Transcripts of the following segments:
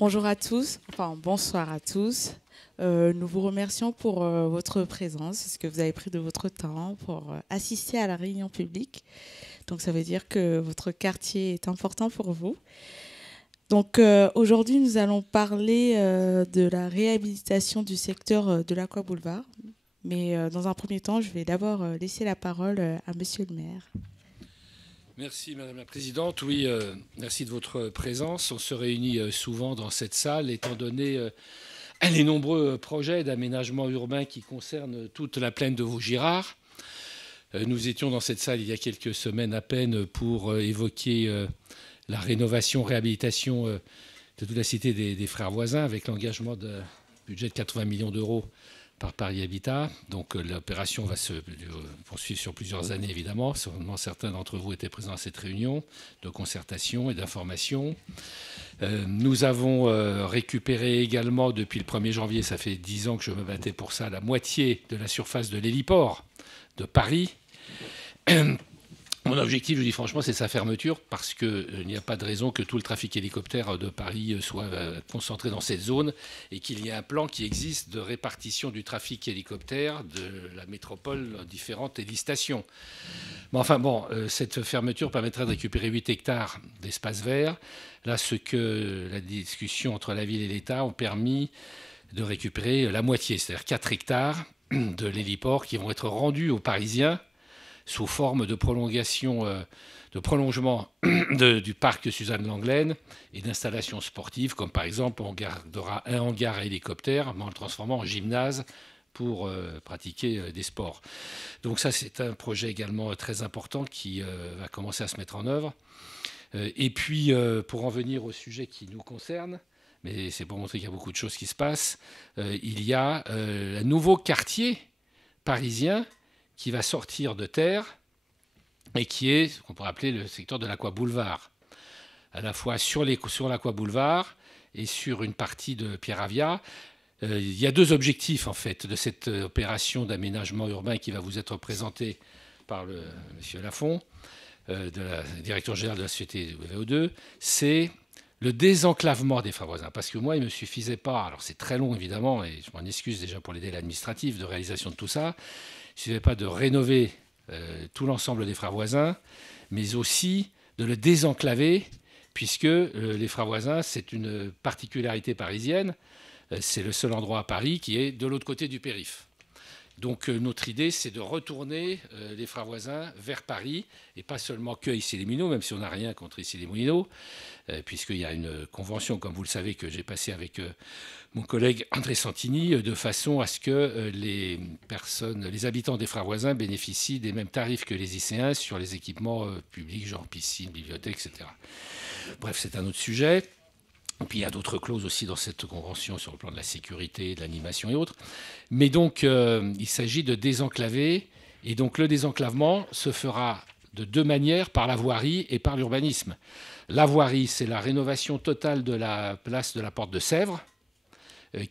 Bonjour à tous, enfin bonsoir à tous. Nous vous remercions pour votre présence, ce que vous avez pris de votre temps pour assister à la réunion publique. Donc ça veut dire que votre quartier est important pour vous. Donc aujourd'hui, nous allons parler de la réhabilitation du secteur de l'Aqua Boulevard. Mais dans un premier temps, je vais d'abord laisser la parole à Monsieur le maire. Merci Madame la Présidente. Oui, merci de votre présence. On se réunit souvent dans cette salle, étant donné les nombreux projets d'aménagement urbain qui concernent toute la plaine de Vaugirard. Nous étions dans cette salle il y a quelques semaines à peine pour évoquer la rénovation, réhabilitation de toute la cité des Frères Voisins, avec l'engagement d'un budget de 80 millions d'euros par Paris Habitat. Donc l'opération va se poursuivre sur plusieurs années, évidemment. Sûrement certains d'entre vous étaient présents à cette réunion de concertation et d'information. Nous avons récupéré également, depuis le 1er janvier, ça fait 10 ans que je me battais pour ça, la moitié de la surface de l'héliport de Paris. Mon objectif, je dis franchement, c'est sa fermeture, parce qu'il n'y a pas de raison que tout le trafic hélicoptère de Paris soit concentré dans cette zone et qu'il y ait un plan qui existe de répartition du trafic hélicoptère de la métropole différentes hélistations. Mais enfin bon, cette fermeture permettrait de récupérer 8 hectares d'espace vert. Là, ce que la discussion entre la ville et l'État ont permis de récupérer la moitié, c'est-à-dire 4 hectares de l'héliport qui vont être rendus aux Parisiens sous forme de prolongation, de prolongement du parc Suzanne Lenglen et d'installations sportives, comme par exemple on gardera un hangar à hélicoptère, mais en le transformant en gymnase pour pratiquer des sports. Donc ça, c'est un projet également très important qui va commencer à se mettre en œuvre. Et puis, pour en venir au sujet qui nous concerne, mais c'est pour montrer qu'il y a beaucoup de choses qui se passent, il y a un nouveau quartier parisien qui va sortir de terre et qui est ce qu'on pourrait appeler le secteur de l'Aqua Boulevard, à la fois sur l'Aqua Boulevard et sur une partie de Pierre-Avia. Il y a deux objectifs en fait de cette opération d'aménagement urbain qui va vous être présentée par monsieur Lafont, de la direction générale de la société VO2. C'est le désenclavement des Frères Voisins. Parce que moi, il ne me suffisait pas, alors c'est très long évidemment, et je m'en excuse déjà pour les délais administratifs de réalisation de tout ça, il ne suffisait pas de rénover tout l'ensemble des Frères Voisins, mais aussi de le désenclaver, puisque les Frères Voisins, c'est une particularité parisienne, c'est le seul endroit à Paris qui est de l'autre côté du périph'. Donc notre idée, c'est de retourner les Frères Voisins vers Paris, et pas seulement que Issy-les-Moulineaux, même si on n'a rien contre Issy-les-Moulineaux, puisqu'il y a une convention, comme vous le savez, que j'ai passée avec mon collègue André Santini, de façon à ce que les habitants des Frères Voisins bénéficient des mêmes tarifs que les lycéens sur les équipements publics, genre piscine, bibliothèque, etc. Bref, c'est un autre sujet. Et puis il y a d'autres clauses aussi dans cette convention sur le plan de la sécurité, de l'animation et autres. Mais donc il s'agit de désenclaver. Et donc le désenclavement se fera de deux manières, par la voirie et par l'urbanisme. La voirie, c'est la rénovation totale de la place de la Porte de Sèvres,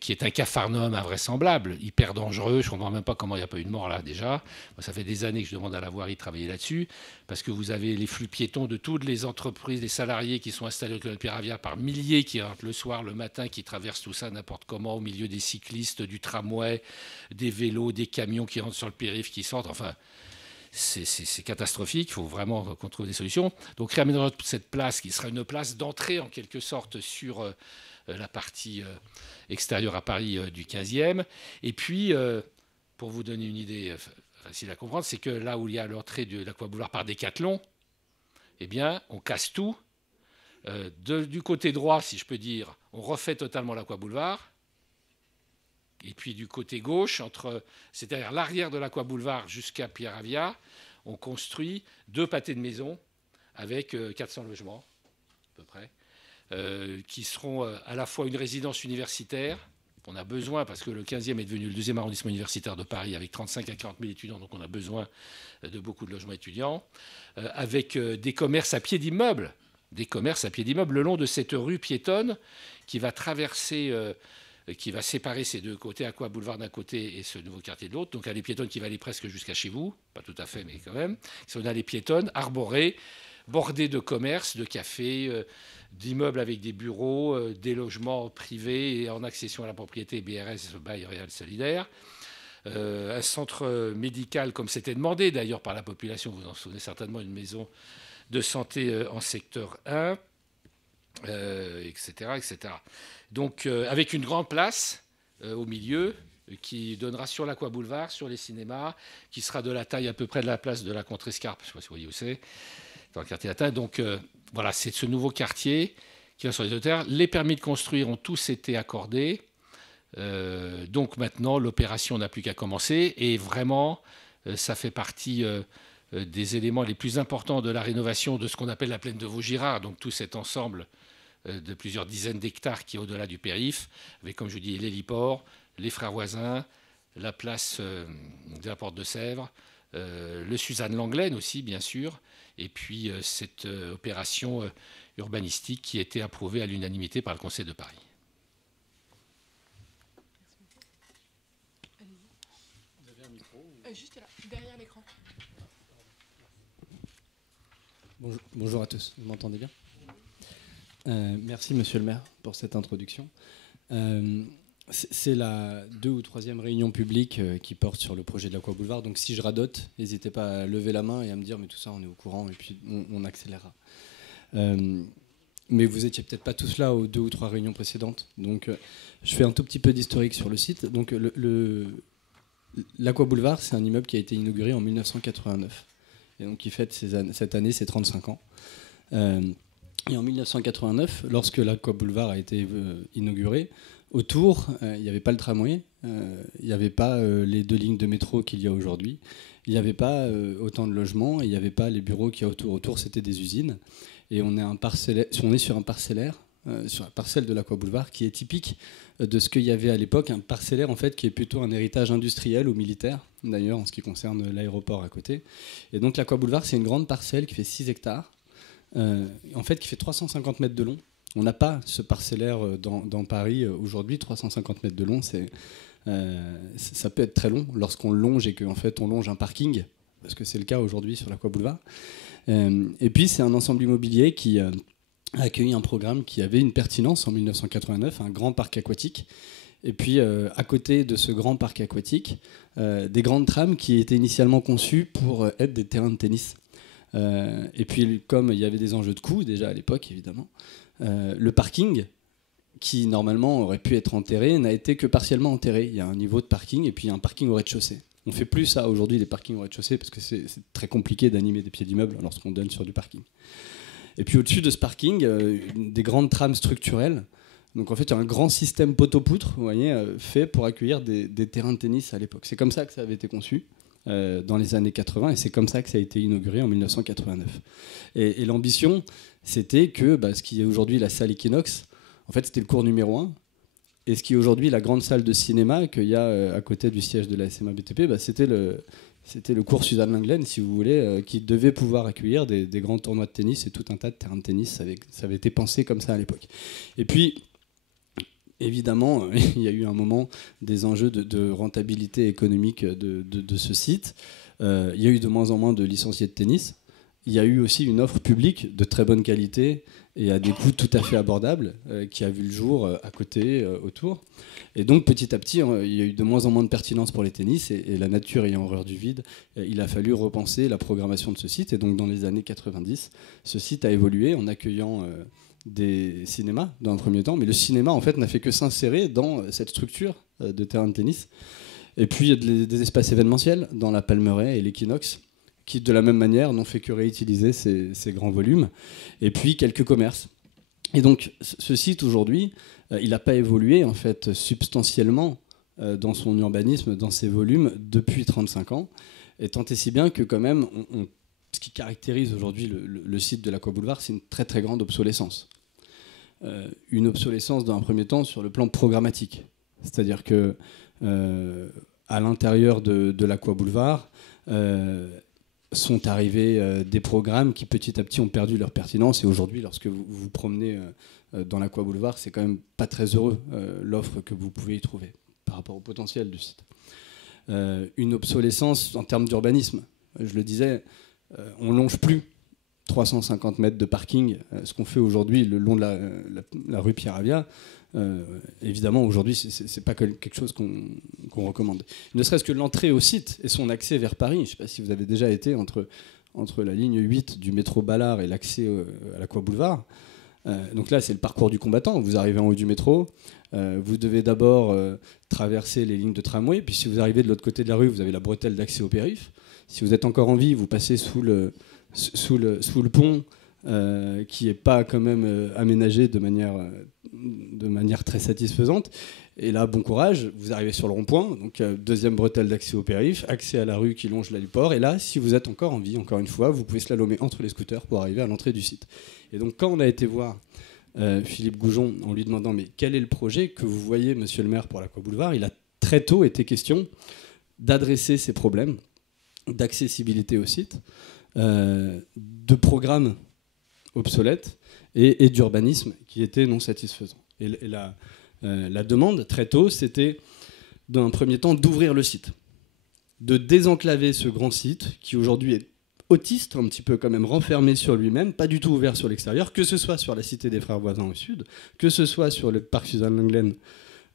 qui est un capharnaüm invraisemblable, hyper dangereux. Je ne comprends même pas comment il n'y a pas eu de mort là déjà. Moi, ça fait des années que je demande à la voirie de travailler là-dessus, parce que vous avez les flux piétons de toutes les entreprises, les salariés qui sont installés au Club Pierre-Avia par milliers, qui rentrent le soir, le matin, qui traversent tout ça n'importe comment, au milieu des cyclistes, du tramway, des vélos, des camions qui rentrent sur le périph', qui sortent. Enfin, c'est catastrophique. Il faut vraiment qu'on trouve des solutions. Donc, réaménager cette place, qui sera une place d'entrée en quelque sorte sur la partie extérieure à Paris du 15e. Et puis, pour vous donner une idée facile à comprendre, c'est que là où il y a l'entrée de l'Aqua Boulevard par Décathlon, eh bien, on casse tout. Du côté droit, si je peux dire, on refait totalement l'Aqua Boulevard. Et puis du côté gauche, c'est-à-dire l'arrière de l'Aqua Boulevard jusqu'à Pierre-Avia, on construit 2 pâtés de maison avec 400 logements, à peu près. Qui seront à la fois une résidence universitaire, qu'on a besoin parce que le 15e est devenu le 2e arrondissement universitaire de Paris avec 35 à 40 000 étudiants, donc on a besoin de beaucoup de logements étudiants, avec des commerces à pied d'immeubles, le long de cette rue piétonne qui va traverser, qui va séparer ces deux côtés, Aqua Boulevard d'un côté et ce nouveau quartier de l'autre. Donc allée piétonne qui va aller presque jusqu'à chez vous, pas tout à fait, mais quand même. C'est une allée piétonne, arborée. bordé de commerces, de cafés, d'immeubles avec des bureaux, des logements privés et en accession à la propriété BRS, bail réel solidaire. Un centre médical, comme c'était demandé d'ailleurs par la population, vous en souvenez certainement, une maison de santé en secteur 1, etc., etc. Donc, avec une grande place au milieu, qui donnera sur l'Aqua Boulevard, sur les cinémas, qui sera de la taille à peu près de la place de la Contrescarpe, je ne sais pas si vous voyez où c'est, dans le quartier latin. Donc, voilà, c'est ce nouveau quartier qui va sur les deux terres. Les permis de construire ont tous été accordés. Donc maintenant, l'opération n'a plus qu'à commencer. Et vraiment, ça fait partie des éléments les plus importants de la rénovation de ce qu'on appelle la plaine de Vaugirard. Donc tout cet ensemble de plusieurs dizaines d'hectares qui est au-delà du périph', avec, comme je dis, l'héliport, les Frères Voisins, la place de la Porte de Sèvres, le Suzanne Langlaine aussi, bien sûr, et puis cette opération urbanistique qui a été approuvée à l'unanimité par le Conseil de Paris. Juste là, derrière l'écran. Bonjour à tous, vous m'entendez bien? Merci Monsieur le maire pour cette introduction. C'est la 2e ou 3e réunion publique qui porte sur le projet de l'Aqua Boulevard, donc si je radote, n'hésitez pas à lever la main et à me dire mais tout ça on est au courant et puis on accélérera. Mais vous étiez peut-être pas tous là aux 2 ou 3 réunions précédentes, donc je fais un tout petit peu d'historique sur le site. Donc l'Aqua Boulevard, c'est un immeuble qui a été inauguré en 1989 et donc qui fête cette année ses 35 ans. Et en 1989, lorsque l'Aqua Boulevard a été inauguré, autour, il n'y avait pas le tramway, il n'y avait pas les 2 lignes de métro qu'il y a aujourd'hui, il n'y avait pas autant de logements, et il n'y avait pas les bureaux qu'il y a autour. Autour, c'était des usines. Et on est sur un parcellaire, sur la parcelle de l'Aqua Boulevard, qui est typique de ce qu'il y avait à l'époque, un parcellaire en fait, qui est plutôt un héritage industriel ou militaire, d'ailleurs, en ce qui concerne l'aéroport à côté. Et donc l'Aqua Boulevard, c'est une grande parcelle qui fait 6 hectares, en fait, qui fait 350 mètres de long. On n'a pas ce parcellaire dans Paris aujourd'hui, 350 mètres de long, ça peut être très long lorsqu'on longe et qu'en fait on longe un parking, parce que c'est le cas aujourd'hui sur l'Aqua Boulevard. Et puis c'est un ensemble immobilier qui a accueilli un programme qui avait une pertinence en 1989, un grand parc aquatique. Et puis à côté de ce grand parc aquatique, des grandes trames qui étaient initialement conçues pour être des terrains de tennis. Et puis comme il y avait des enjeux de coût déjà à l'époque évidemment, le parking, qui normalement aurait pu être enterré, n'a été que partiellement enterré. Il y a un niveau de parking et puis un parking au rez-de-chaussée. On ne fait plus ça aujourd'hui, les parkings au rez-de-chaussée, parce que c'est très compliqué d'animer des pieds d'immeuble lorsqu'on donne sur du parking. Et puis au-dessus de ce parking, des grandes trames structurelles. Donc en fait, il y a un grand système poteau-poutre, vous voyez, fait pour accueillir des terrains de tennis à l'époque. C'est comme ça que ça avait été conçu dans les années 80 et c'est comme ça que ça a été inauguré en 1989. Et l'ambition, c'était que ce qui est aujourd'hui la salle Equinox, en fait, c'était le cours numéro 1. Et ce qui est aujourd'hui la grande salle de cinéma qu'il y a à côté du siège de la SMA BTP, c'était le cours Suzanne Langlaine, si vous voulez, qui devait pouvoir accueillir des grands tournois de tennis et tout un tas de terrains de tennis. Ça avait été pensé comme ça à l'époque. Et puis, évidemment, il y a eu un moment des enjeux de rentabilité économique de ce site. Il y a eu de moins en moins de licenciés de tennis. Il y a eu aussi une offre publique de très bonne qualité et à des coûts tout à fait abordables qui a vu le jour à côté, autour. Et donc petit à petit, il y a eu de moins en moins de pertinence pour les tennis et la nature ayant horreur du vide, il a fallu repenser la programmation de ce site. Et donc dans les années 90, ce site a évolué en accueillant des cinémas dans un premier temps, mais le cinéma en fait n'a fait que s'insérer dans cette structure de terrain de tennis. Et puis il y a des espaces événementiels dans la Palmeraie et l'Equinox, qui de la même manière n'ont fait que réutiliser ces grands volumes, et puis quelques commerces. Et donc ce site aujourd'hui, il n'a pas évolué en fait substantiellement dans son urbanisme, dans ses volumes depuis 35 ans, et tant et si bien que quand même, ce qui caractérise aujourd'hui le site de l'Aqua Boulevard, c'est une très très grande obsolescence. Une obsolescence dans un premier temps sur le plan programmatique, c'est-à-dire que à l'intérieur de l'Aqua Boulevard, sont arrivés des programmes qui petit à petit ont perdu leur pertinence et aujourd'hui lorsque vous vous promenez dans l'Aqua Boulevard, c'est quand même pas très heureux l'offre que vous pouvez y trouver par rapport au potentiel du site. Une obsolescence en termes d'urbanisme, je le disais, on longe plus 350 mètres de parking, ce qu'on fait aujourd'hui le long de la rue Pierre-Avia, évidemment, aujourd'hui, c'est pas quelque chose qu'on recommande. Ne serait-ce que l'entrée au site et son accès vers Paris. Je ne sais pas si vous avez déjà été entre la ligne 8 du métro Ballard et l'accès à l'Aqua-Boulevard. Donc là, c'est le parcours du combattant. Vous arrivez en haut du métro, vous devez d'abord traverser les lignes de tramway, puis si vous arrivez de l'autre côté de la rue, vous avez la bretelle d'accès au périph'. Si vous êtes encore en vie, vous passez sous le pont, qui n'est pas quand même aménagé de manière très satisfaisante. Et là, bon courage, vous arrivez sur le rond-point, donc deuxième bretelle d'accès au périph', accès à la rue qui longe l'héliport. Et là, si vous êtes encore en vie, encore une fois, vous pouvez slalomer entre les scooters pour arriver à l'entrée du site. Et donc, quand on a été voir Philippe Goujon en lui demandant « Mais quel est le projet que vous voyez, monsieur le maire, pour l'Aqua-Boulevard ?» Il a très tôt été question d'adresser ces problèmes d'accessibilité au site, de programmes obsolètes et d'urbanisme qui étaient non satisfaisants. Et la demande, très tôt, c'était, dans un premier temps, d'ouvrir le site, de désenclaver ce grand site qui aujourd'hui est autiste, un petit peu quand même renfermé sur lui-même, pas du tout ouvert sur l'extérieur, que ce soit sur la cité des Frères Voisins au sud, que ce soit sur le parc Suzanne Lenglen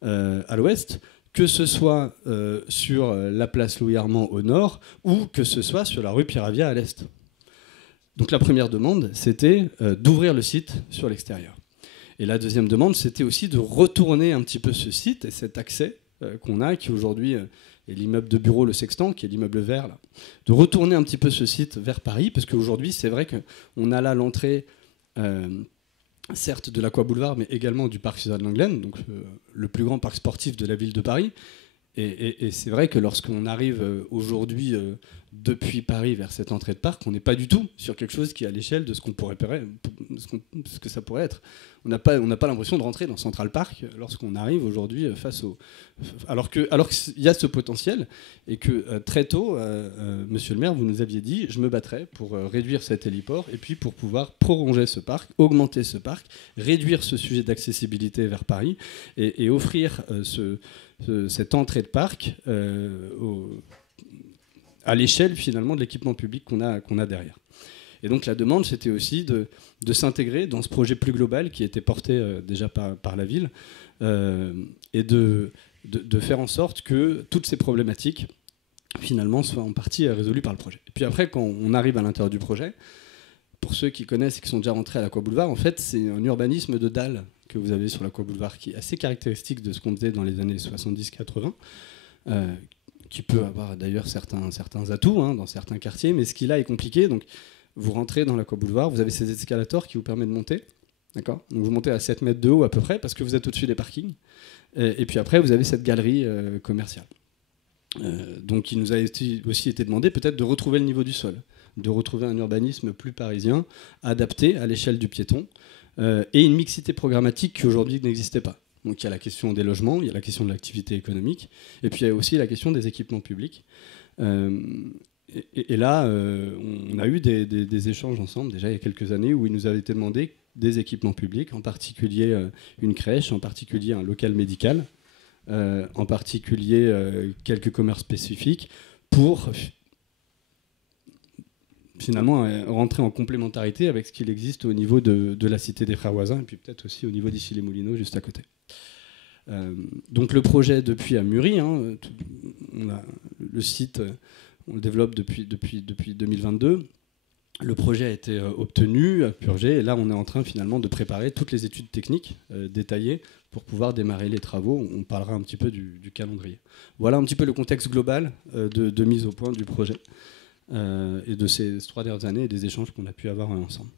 à l'ouest, que ce soit sur la place Louis-Armand au nord, ou que ce soit sur la rue Pierre-Avia à l'est. Donc la première demande, c'était d'ouvrir le site sur l'extérieur. Et la deuxième demande, c'était aussi de retourner un petit peu ce site et cet accès qu'on a, qui aujourd'hui est l'immeuble de bureau Le Sextant, qui est l'immeuble vert, là. De retourner un petit peu ce site vers Paris, parce qu'aujourd'hui, c'est vrai qu'on a là l'entrée, certes de l'Aqua-Boulevard, mais également du parc Suzanne Lenglen, donc le plus grand parc sportif de la ville de Paris. Et c'est vrai que lorsqu'on arrive aujourd'hui depuis Paris vers cette entrée de parc, on n'est pas du tout sur quelque chose qui est à l'échelle de ce que ça pourrait être. On n'a pas l'impression de rentrer dans Central Park lorsqu'on arrive aujourd'hui alors qu'il y a ce potentiel et que très tôt, monsieur le maire, vous nous aviez dit, je me battrai pour réduire cet héliport et puis pour pouvoir prolonger ce parc, augmenter ce parc, réduire ce sujet d'accessibilité vers Paris et offrir cette entrée de parc à l'échelle finalement de l'équipement public qu'on a derrière. Et donc la demande, c'était aussi de s'intégrer dans ce projet plus global qui était porté déjà par la ville et de faire en sorte que toutes ces problématiques finalement soient en partie résolues par le projet. Et puis après, quand on arrive à l'intérieur du projet, pour ceux qui connaissent et qui sont déjà rentrés à l'Aqua-Boulevard, en fait, c'est un urbanisme de dalles que vous avez sur l'Aqua-Boulevard qui est assez caractéristique de ce qu'on faisait dans les années 70-80, qui peut avoir d'ailleurs certains atouts dans certains quartiers, mais ce qui là est compliqué. Donc, vous rentrez dans l'Aqua-Boulevard, vous avez ces escalators qui vous permettent de monter. D'accord ? Donc vous montez à 7 mètres de haut à peu près, parce que vous êtes au-dessus des parkings. Et puis après, vous avez cette galerie commerciale. Donc il nous a aussi été demandé peut-être de retrouver le niveau du sol, de retrouver un urbanisme plus parisien, adapté à l'échelle du piéton, et une mixité programmatique qui aujourd'hui n'existait pas. Donc il y a la question des logements, il y a la question de l'activité économique, et puis il y a aussi la question des équipements publics. Et là, on a eu des échanges ensemble, déjà il y a quelques années, où il nous avait été demandé des équipements publics, en particulier une crèche, en particulier un local médical, en particulier quelques commerces spécifiques, pour finalement rentrer en complémentarité avec ce qu'il existe au niveau de la cité des Frères Voisins, et puis peut-être aussi au niveau d'Issy-les-Moulineaux, juste à côté. Donc le projet depuis a mûri, le site... On le développe depuis 2022. Le projet a été obtenu, purgé, et là on est en train finalement de préparer toutes les études techniques détaillées pour pouvoir démarrer les travaux. On parlera un petit peu du calendrier. Voilà un petit peu le contexte global de mise au point du projet et de ces 3 dernières années et des échanges qu'on a pu avoir ensemble.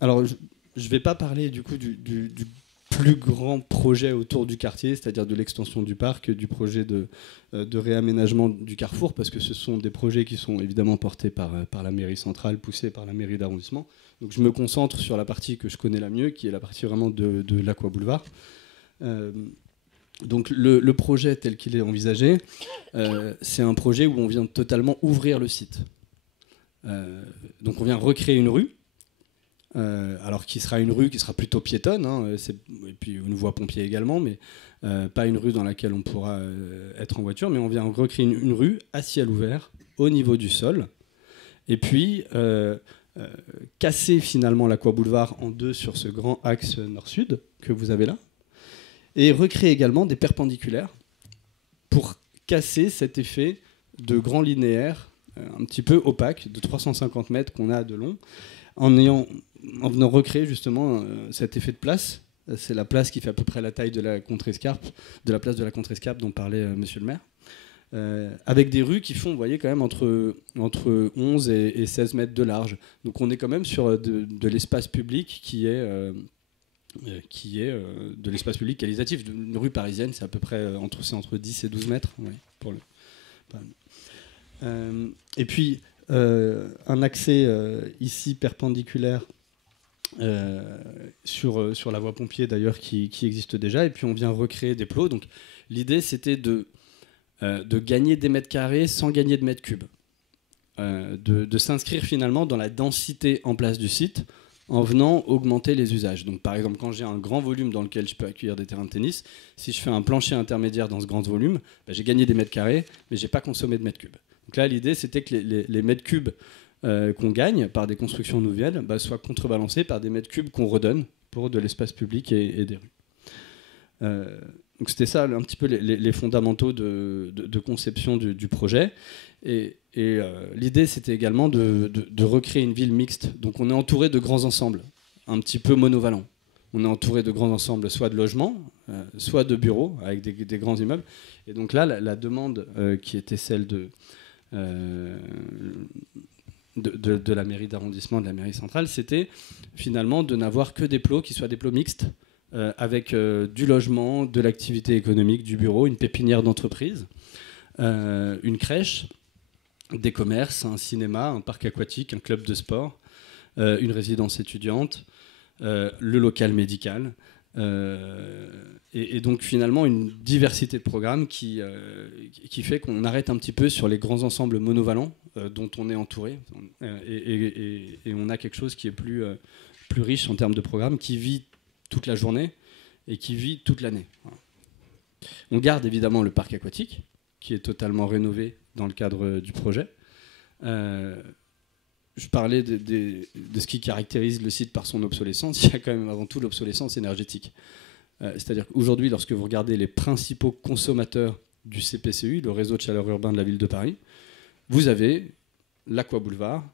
Alors je ne vais pas parler du coup du plus grand projet autour du quartier, c'est-à-dire de l'extension du parc, du projet de réaménagement du carrefour, parce que ce sont des projets qui sont évidemment portés par la mairie centrale, poussés par la mairie d'arrondissement. Donc je me concentre sur la partie que je connais la mieux, qui est la partie vraiment de l'Aqua-Boulevard. Donc le projet tel qu'il est envisagé, c'est un projet où on vient totalement ouvrir le site. Donc on vient recréer une rue, alors qui sera une rue qui sera plutôt piétonne, et puis une voie pompier également, mais pas une rue dans laquelle on pourra être en voiture, mais on vient recréer une rue à ciel ouvert au niveau du sol, Et puis, casser finalement l'Aqua-Boulevard en deux sur ce grand axe nord-sud que vous avez là, et recréer également des perpendiculaires pour casser cet effet de grand linéaire un petit peu opaque de 350 mètres qu'on a de long, en venant recréer justement cet effet de place. C'est la place qui fait à peu près la taille de la Contrescarpe, de la place de la Contrescarpe dont parlait monsieur le maire, avec des rues qui font, vous voyez, quand même entre 11 et 16 mètres de large. Donc on est quand même sur de l'espace public qui est de l'espace public qualitatif. Une rue parisienne, c'est à peu près entre 10 et 12 mètres. Oui, et puis, un accès ici perpendiculaire sur la voie Pompier, d'ailleurs, qui existe déjà. Et puis, on vient recréer des plots. Donc, l'idée, c'était de gagner des mètres carrés sans gagner de mètres cubes. De s'inscrire finalement dans la densité en place du site, en venant augmenter les usages. Donc, par exemple, quand j'ai un grand volume dans lequel je peux accueillir des terrains de tennis, si je fais un plancher intermédiaire dans ce grand volume, j'ai gagné des mètres carrés, mais je n'ai pas consommé de mètres cubes. Donc là, l'idée, c'était que les mètres cubes qu'on gagne par des constructions nouvelles soient contrebalancés par des mètres cubes qu'on redonne pour de l'espace public et des rues. Donc c'était ça un petit peu les fondamentaux de conception du projet. Et l'idée, c'était également de recréer une ville mixte. Donc on est entouré de grands ensembles, un petit peu monovalents. On est entouré de grands ensembles, soit de logements, soit de bureaux, avec des grands immeubles. Et donc là, la demande qui était celle de la mairie d'arrondissement, de la mairie centrale, c'était finalement de n'avoir que des plots qui soient des plots mixtes, avec du logement, de l'activité économique, du bureau, une pépinière d'entreprise, une crèche, des commerces, un cinéma, un parc aquatique, un club de sport, une résidence étudiante, le local médical, et donc finalement une diversité de programmes qui fait qu'on arrête un petit peu sur les grands ensembles monovalents dont on est entouré, et on a quelque chose qui est plus riche en termes de programmes, qui vit toute la journée et qui vit toute l'année. Voilà. On garde évidemment le parc aquatique, qui est totalement rénové dans le cadre du projet. Je parlais de ce qui caractérise le site par son obsolescence. Il y a quand même avant tout l'obsolescence énergétique. C'est-à-dire qu'aujourd'hui, lorsque vous regardez les principaux consommateurs du CPCU, le réseau de chaleur urbain de la ville de Paris, vous avez l'Aqua-Boulevard,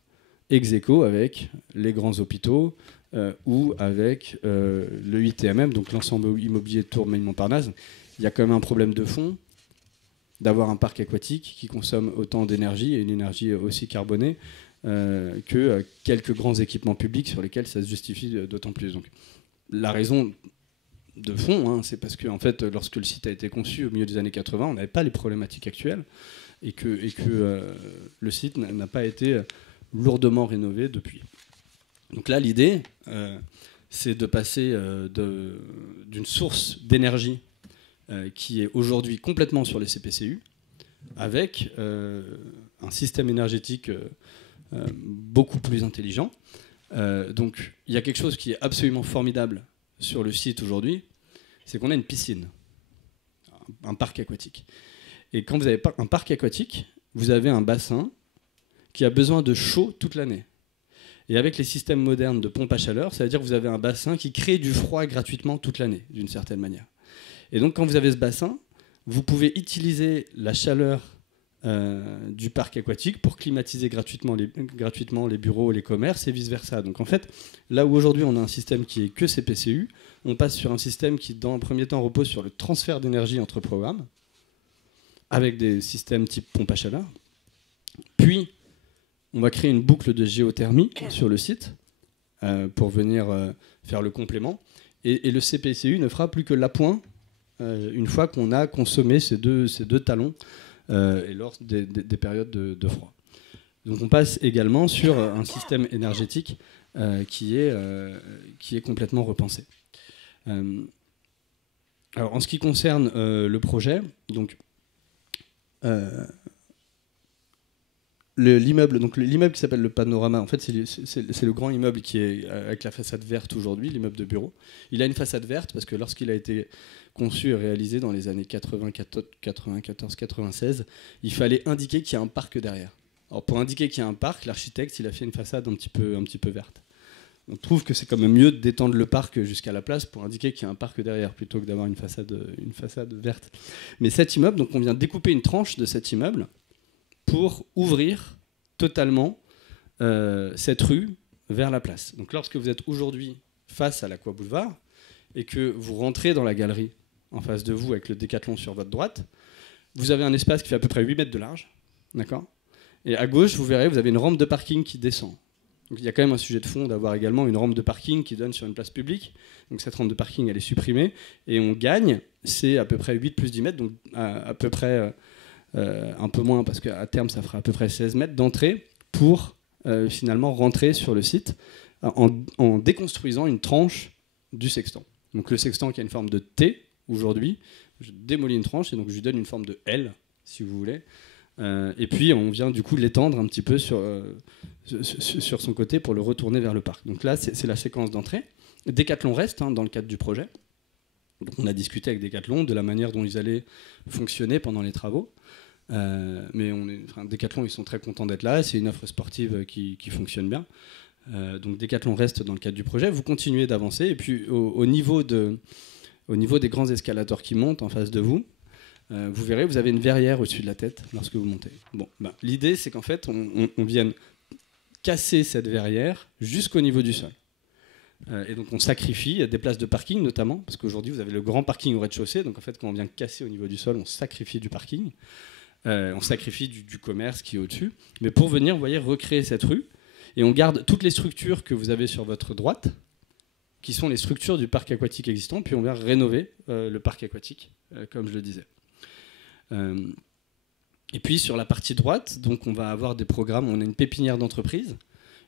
ex aequo avec les grands hôpitaux, ou avec le 8TMM, donc l'ensemble immobilier de Tourmaine-Montparnasse. Il y a quand même un problème de fond d'avoir un parc aquatique qui consomme autant d'énergie, et une énergie aussi carbonée, que quelques grands équipements publics sur lesquels ça se justifie d'autant plus. Donc, la raison de fond, c'est parce que en fait, lorsque le site a été conçu au milieu des années 80, on n'avait pas les problématiques actuelles, et que le site n'a pas été lourdement rénové depuis. Donc là, l'idée, c'est de passer d'une source d'énergie qui est aujourd'hui complètement sur les CPCU, avec un système énergétique beaucoup plus intelligent. Donc il y a quelque chose qui est absolument formidable sur le site aujourd'hui, c'est qu'on a une piscine, un parc aquatique. Et quand vous avez un parc aquatique, vous avez un bassin qui a besoin de chaud toute l'année. Et avec les systèmes modernes de pompe à chaleur, ça veut dire que vous avez un bassin qui crée du froid gratuitement toute l'année, d'une certaine manière. Et donc quand vous avez ce bassin, vous pouvez utiliser la chaleur du parc aquatique pour climatiser gratuitement les bureaux, les commerces et vice-versa. Donc en fait, là où aujourd'hui on a un système qui est que CPCU, on passe sur un système qui, dans un premier temps, repose sur le transfert d'énergie entre programmes, avec des systèmes type pompe à chaleur. Puis, on va créer une boucle de géothermie sur le site pour venir faire le complément. Et le CPCU ne fera plus que l'appoint une fois qu'on a consommé ces deux talons et lors des périodes de froid. Donc on passe également sur un système énergétique qui est complètement repensé. Alors en ce qui concerne le projet, donc l'immeuble qui s'appelle le Panorama, en fait c'est le grand immeuble qui est avec la façade verte aujourd'hui, l'immeuble de bureau. Il a une façade verte parce que lorsqu'il a été conçu et réalisé dans les années 94-96, il fallait indiquer qu'il y a un parc derrière. Alors pour indiquer qu'il y a un parc, l'architecte il a fait une façade un petit peu verte. On trouve que c'est quand même mieux d'étendre le parc jusqu'à la place pour indiquer qu'il y a un parc derrière, plutôt que d'avoir une façade verte. Mais cet immeuble, donc on vient découper une tranche de cet immeuble pour ouvrir totalement cette rue vers la place. Donc lorsque vous êtes aujourd'hui face à l'Aqua Boulevard et que vous rentrez dans la galerie en face de vous avec le Décathlon sur votre droite, vous avez un espace qui fait à peu près 8 mètres de large, d'accord ? Et à gauche, vous verrez, vous avez une rampe de parking qui descend. Donc il y a quand même un sujet de fond d'avoir également une rampe de parking qui donne sur une place publique. Donc cette rampe de parking, elle est supprimée. Et on gagne, c'est à peu près 8 plus 10 mètres, donc à peu près un peu moins, parce qu'à terme, ça fera à peu près 16 mètres d'entrée pour finalement rentrer sur le site en déconstruisant une tranche du sextant. Donc le sextant qui a une forme de T aujourd'hui, je démolis une tranche et donc je lui donne une forme de L, si vous voulez. Et puis on vient du coup l'étendre un petit peu sur son côté pour le retourner vers le parc. Donc là, c'est la séquence d'entrée. Décathlon reste dans le cadre du projet. Donc on a discuté avec Décathlon de la manière dont ils allaient fonctionner pendant les travaux. Mais Décathlon, ils sont très contents d'être là. C'est une offre sportive qui fonctionne bien. Donc Décathlon reste dans le cadre du projet. Vous continuez d'avancer. Et puis au niveau des grands escalators qui montent en face de vous, vous verrez, vous avez une verrière au-dessus de la tête lorsque vous montez. Bon, l'idée, c'est qu'en fait, on vienne casser cette verrière jusqu'au niveau du sol. Et donc, on sacrifie des places de parking, notamment, parce qu'aujourd'hui, vous avez le grand parking au rez-de-chaussée. Donc, en fait, quand on vient casser au niveau du sol, on sacrifie du parking. On sacrifie du commerce qui est au-dessus. Mais pour venir, vous voyez, recréer cette rue. Et on garde toutes les structures que vous avez sur votre droite, qui sont les structures du parc aquatique existant. Puis, on vient rénover le parc aquatique, comme je le disais. Et puis sur la partie droite, donc on va avoir des programmes. On a une pépinière d'entreprise.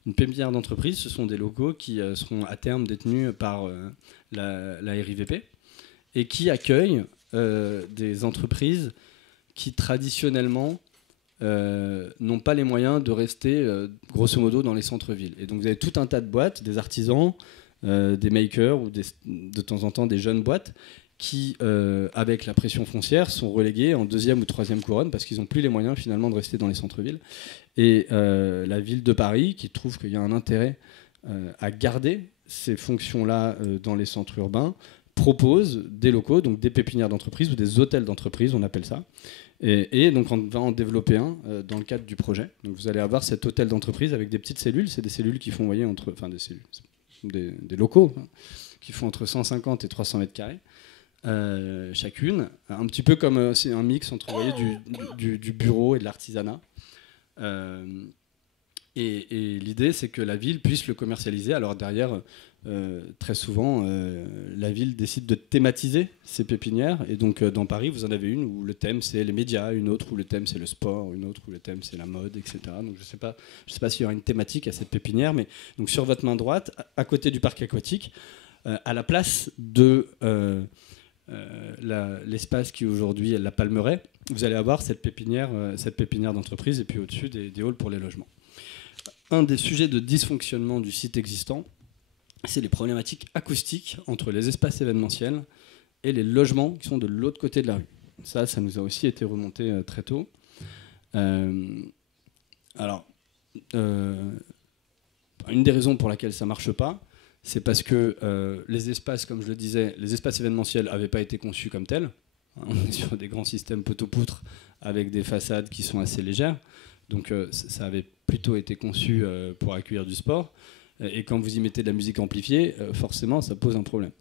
Une pépinière d'entreprise, ce sont des locaux qui seront à terme détenus par la RIVP et qui accueillent des entreprises qui traditionnellement n'ont pas les moyens de rester grosso modo dans les centres-villes. Et donc vous avez tout un tas de boîtes, des artisans, des makers ou de temps en temps des jeunes boîtes qui, avec la pression foncière, sont relégués en deuxième ou troisième couronne parce qu'ils n'ont plus les moyens finalement de rester dans les centres-villes. Et la ville de Paris, qui trouve qu'il y a un intérêt à garder ces fonctions-là dans les centres urbains, propose des locaux, donc des pépinières d'entreprise ou des hôtels d'entreprise, on appelle ça. Et donc on va en développer un dans le cadre du projet. Donc vous allez avoir cet hôtel d'entreprise avec des petites cellules. C'est des cellules qui font, vous voyez, des locaux hein, qui font entre 150 et 300 mètres carrés. Chacune, un petit peu comme c'est un mix entre du bureau et de l'artisanat. Et l'idée, c'est que la ville puisse le commercialiser. Alors derrière, très souvent, la ville décide de thématiser ses pépinières. Et donc dans Paris, vous en avez une où le thème c'est les médias, une autre où le thème c'est le sport, une autre où le thème c'est la mode, etc. Donc je ne sais pas s'il y aura une thématique à cette pépinière, mais donc sur votre main droite, à côté du parc aquatique, à la place de l'espace qui aujourd'hui est la Palmeraie, vous allez avoir cette pépinière d'entreprise et puis au-dessus des halls pour les logements. Un des sujets de dysfonctionnement du site existant, c'est les problématiques acoustiques entre les espaces événementiels et les logements qui sont de l'autre côté de la rue. Ça nous a aussi été remonté très tôt. Alors, une des raisons pour laquelle ça ne marche pas, c'est parce que les espaces, comme je le disais, les espaces événementiels n'avaient pas été conçus comme tels. On est sur des grands systèmes poteau-poutre avec des façades qui sont assez légères. Donc ça avait plutôt été conçu pour accueillir du sport. Et quand vous y mettez de la musique amplifiée, forcément, ça pose un problème.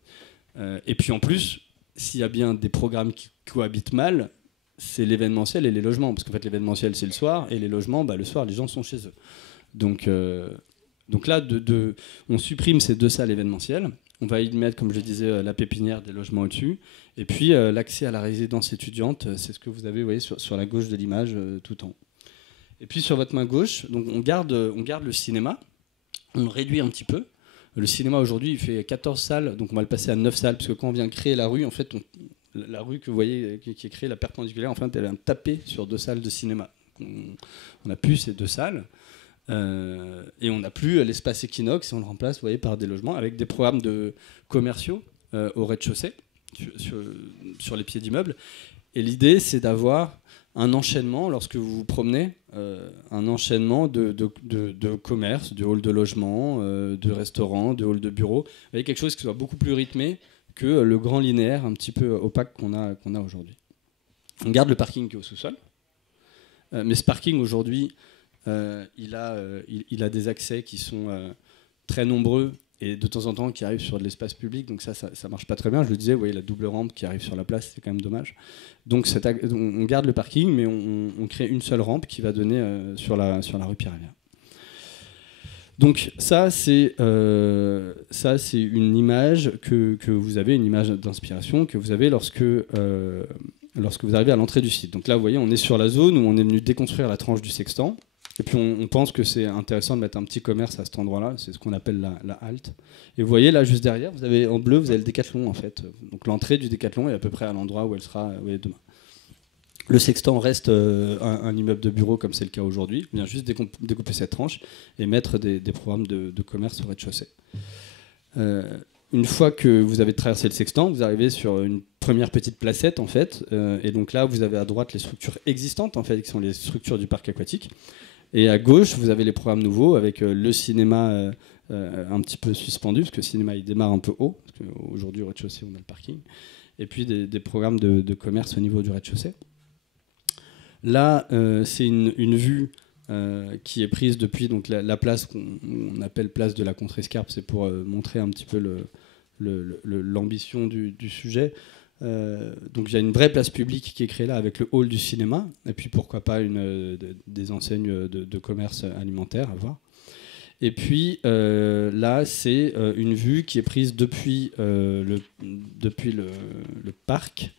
Et puis en plus, s'il y a bien des programmes qui cohabitent mal, c'est l'événementiel et les logements. Parce qu'en fait, l'événementiel, c'est le soir. Et les logements, le soir, les gens sont chez eux. Donc là, on supprime ces deux salles événementielles. On va y mettre, comme je disais, la pépinière des logements au-dessus. Et puis, l'accès à la résidence étudiante, c'est ce que vous avez, vous voyez, sur la gauche de l'image, tout en haut. Et puis, sur votre main gauche, donc, on garde le cinéma. On le réduit un petit peu. Le cinéma, aujourd'hui, il fait 14 salles. Donc, on va le passer à 9 salles. Parce que quand on vient créer la rue, en fait, la rue que vous voyez, qui est créée, la perpendiculaire, en fait, elle est tapée sur 2 salles de cinéma. On n'a plus ces 2 salles. Et on n'a plus l'espace Equinox et on le remplace, vous voyez, par des logements avec des programmes de commerciaux au rez-de-chaussée sur les pieds d'immeubles. Et l'idée, c'est d'avoir un enchaînement, lorsque vous vous promenez, un enchaînement de commerce, de halls de logement, de restaurants, de halls de bureaux. Vous voyez, quelque chose qui soit beaucoup plus rythmé que le grand linéaire un petit peu opaque qu'on a aujourd'hui. On garde le parking qui est au sous-sol, mais ce parking aujourd'hui, il a des accès qui sont très nombreux et de temps en temps qui arrivent sur de l'espace public, donc ça marche pas très bien. Je le disais, vous voyez la double rampe qui arrive sur la place, c'est quand même dommage. Donc on garde le parking, mais on crée une seule rampe qui va donner sur la rue Pierre-Rivière. Donc ça c'est une image que vous avez, une image d'inspiration que vous avez lorsque vous arrivez à l'entrée du site. Donc là, vous voyez, on est sur la zone où on est venu déconstruire la tranche du sextant. Et puis on pense que c'est intéressant de mettre un petit commerce à cet endroit-là, c'est ce qu'on appelle la halte. Et vous voyez là juste derrière, vous avez en bleu, vous avez le Décathlon en fait. Donc l'entrée du Décathlon est à peu près à l'endroit où elle sera demain. Le sextant reste un immeuble de bureau comme c'est le cas aujourd'hui. On vient juste découper cette tranche et mettre des programmes de commerce au rez-de-chaussée. Une fois que vous avez traversé le sextant, vous arrivez sur une première petite placette en fait. Et donc là, vous avez à droite les structures existantes en fait, qui sont les structures du parc aquatique. Et à gauche, vous avez les programmes nouveaux avec le cinéma un petit peu suspendu, parce que le cinéma il démarre un peu haut, parce qu'aujourd'hui au rez-de-chaussée on a le parking, et puis des programmes de commerce au niveau du rez-de-chaussée. Là, c'est une vue qui est prise depuis donc, la place qu'on appelle place de la Contrescarpe, c'est pour montrer un petit peu l'ambition du sujet. Donc il y a une vraie place publique qui est créée là avec le hall du cinéma et puis pourquoi pas des enseignes de commerce alimentaire à voir. Et puis là c'est une vue qui est prise depuis le parc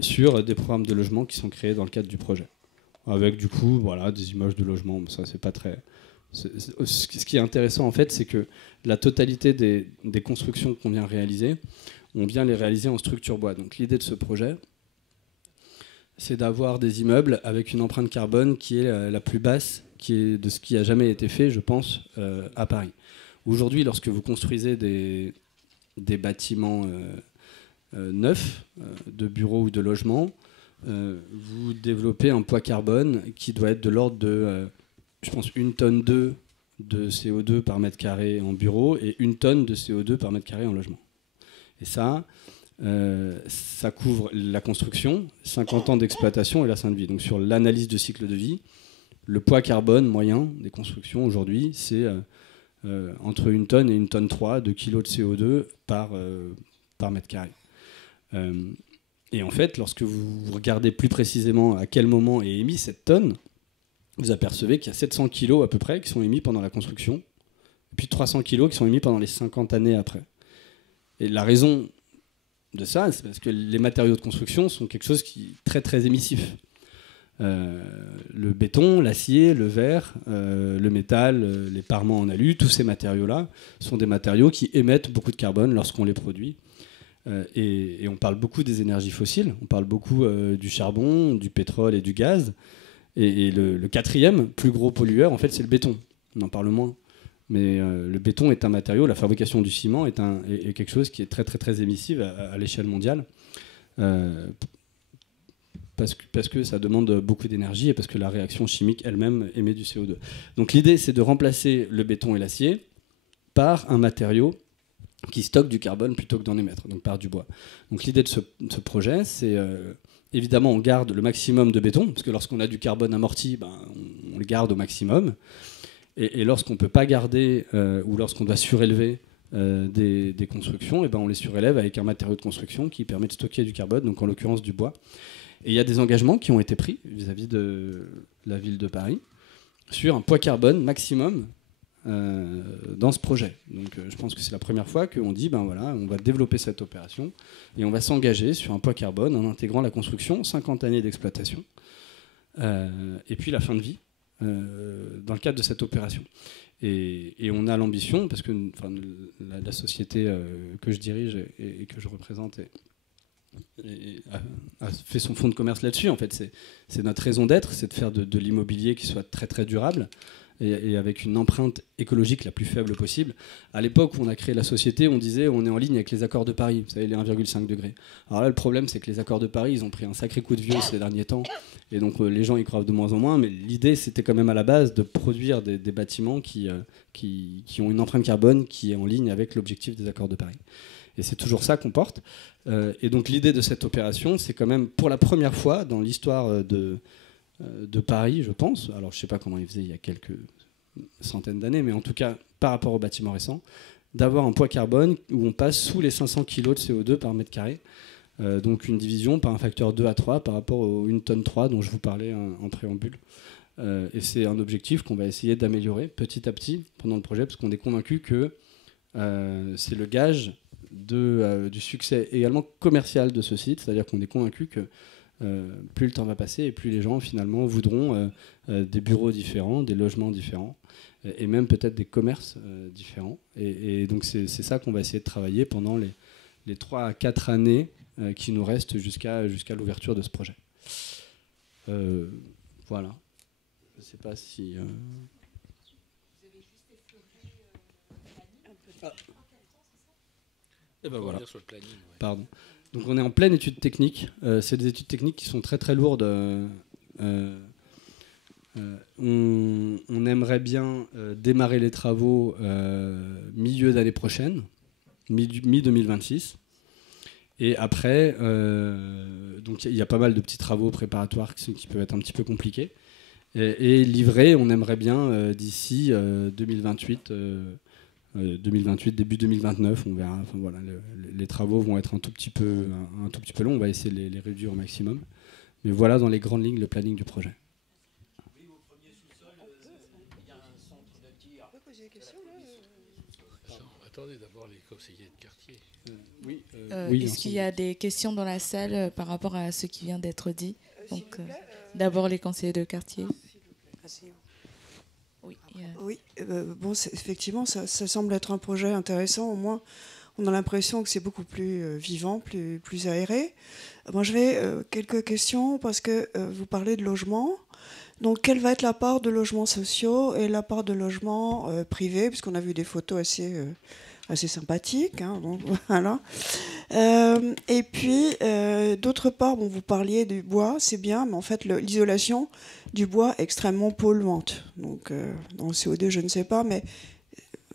sur des programmes de logement qui sont créés dans le cadre du projet. Avec du coup voilà, des images de logement, ça c'est pas très... Ce qui est intéressant en fait c'est que la totalité des constructions qu'on vient réaliser, on vient les réaliser en structure bois. Donc l'idée de ce projet, c'est d'avoir des immeubles avec une empreinte carbone qui est la plus basse de ce qui a jamais été fait, je pense, à Paris. Aujourd'hui, lorsque vous construisez des bâtiments neufs, de bureaux ou de logements, vous développez un poids carbone qui doit être de l'ordre de, je pense, 1,2 tonne de CO2 par mètre carré en bureau et 1 tonne de CO2 par mètre carré en logement. Et ça couvre la construction, 50 ans d'exploitation et la fin de vie. Donc sur l'analyse de cycle de vie, le poids carbone moyen des constructions aujourd'hui, c'est entre 1 tonne et 1,3 tonne de kilos de CO2 par mètre carré. Et en fait, lorsque vous regardez plus précisément à quel moment est émis cette tonne, vous apercevez qu'il y a 700 kilos à peu près qui sont émis pendant la construction, et puis 300 kilos qui sont émis pendant les 50 années après. Et la raison de ça, c'est parce que les matériaux de construction sont quelque chose qui est très très émissif. Le béton, l'acier, le verre, le métal, les parements en alu, tous ces matériaux-là sont des matériaux qui émettent beaucoup de carbone lorsqu'on les produit. Et on parle beaucoup des énergies fossiles, on parle beaucoup du charbon, du pétrole et du gaz. Et le quatrième plus gros pollueur, en fait, c'est le béton. On en parle moins. Mais le béton est un matériau, la fabrication du ciment est quelque chose qui est très très très émissif à l'échelle mondiale, parce que ça demande beaucoup d'énergie et parce que la réaction chimique elle-même émet du CO2. Donc l'idée c'est de remplacer le béton et l'acier par un matériau qui stocke du carbone plutôt que d'en émettre, donc par du bois. Donc l'idée de ce projet, c'est évidemment on garde le maximum de béton, parce que lorsqu'on a du carbone amorti, on le garde au maximum. Et lorsqu'on ne peut pas garder ou lorsqu'on doit surélever des constructions, et on les surélève avec un matériau de construction qui permet de stocker du carbone, donc en l'occurrence du bois. Et il y a des engagements qui ont été pris vis-à-vis de la ville de Paris sur un poids carbone maximum dans ce projet. Donc je pense que c'est la première fois qu'on dit, voilà, on va développer cette opération et on va s'engager sur un poids carbone en intégrant la construction, 50 années d'exploitation, et puis la fin de vie. Dans le cadre de cette opération. Et on a l'ambition, parce que la société que je dirige et que je représente a fait son fonds de commerce là-dessus. En fait, c'est notre raison d'être, c'est de faire de l'immobilier qui soit très très durable, et avec une empreinte écologique la plus faible possible. À l'époque où on a créé la société, on disait on est en ligne avec les accords de Paris, vous savez, les 1,5 degrés. Alors là, le problème, c'est que les accords de Paris, ils ont pris un sacré coup de vieux ces derniers temps, et donc les gens y croient de moins en moins, mais l'idée, c'était quand même à la base de produire des bâtiments qui ont une empreinte carbone qui est en ligne avec l'objectif des accords de Paris. Et c'est toujours ça qu'on porte. Et donc l'idée de cette opération, c'est quand même pour la première fois dans l'histoire de Paris, je pense, alors je ne sais pas comment ils faisaient il y a quelques centaines d'années, mais en tout cas par rapport aux bâtiments récents, d'avoir un poids carbone où on passe sous les 500 kg de CO2 par mètre carré. Donc une division par un facteur 2 à 3 par rapport aux 1,3 tonne dont je vous parlais en préambule. Et c'est un objectif qu'on va essayer d'améliorer petit à petit pendant le projet, parce qu'on est convaincu que c'est le gage du succès également commercial de ce site, c'est-à-dire qu'on est convaincu que plus le temps va passer et plus les gens finalement voudront des bureaux différents, des logements différents et même peut-être des commerces différents. Et donc c'est ça qu'on va essayer de travailler pendant les 3 à 4 années qui nous restent jusqu'à l'ouverture de ce projet. Voilà. Je ne sais pas si... Et ben voilà. Sur le planning, ouais. Pardon. Donc on est en pleine étude technique. C'est des études techniques qui sont très très lourdes. On aimerait bien démarrer les travaux milieu d'année prochaine, mi-2026. Et après, donc il y a pas mal de petits travaux préparatoires qui peuvent être un petit peu compliqués. Et livrer, on aimerait bien d'ici 2028. 2028, début 2029, on verra. Enfin, voilà, les travaux vont être un tout petit peu longs. On va essayer de les réduire au maximum. Mais voilà dans les grandes lignes le planning du projet. Oui, au premier sous-sol, il y a un centre de tir. On peut poser des questions là Attendez d'abord les conseillers de quartier. Oui, est-ce qu'il y a des questions dans la salle par rapport à ce qui vient d'être dit? Donc, d'abord les conseillers de quartier. Oui, bon, effectivement, ça semble être un projet intéressant. Au moins, on a l'impression que c'est beaucoup plus vivant, plus aéré. Moi, j'avais quelques questions parce que vous parlez de logement. Donc, quelle va être la part de logements sociaux et la part de logements privés? Puisqu'on a vu des photos assez sympathiques. Hein, bon, voilà. Et puis, d'autre part, bon, vous parliez du bois, c'est bien, mais en fait, l'isolation du bois est extrêmement polluante. Donc, dans le CO2, je ne sais pas, mais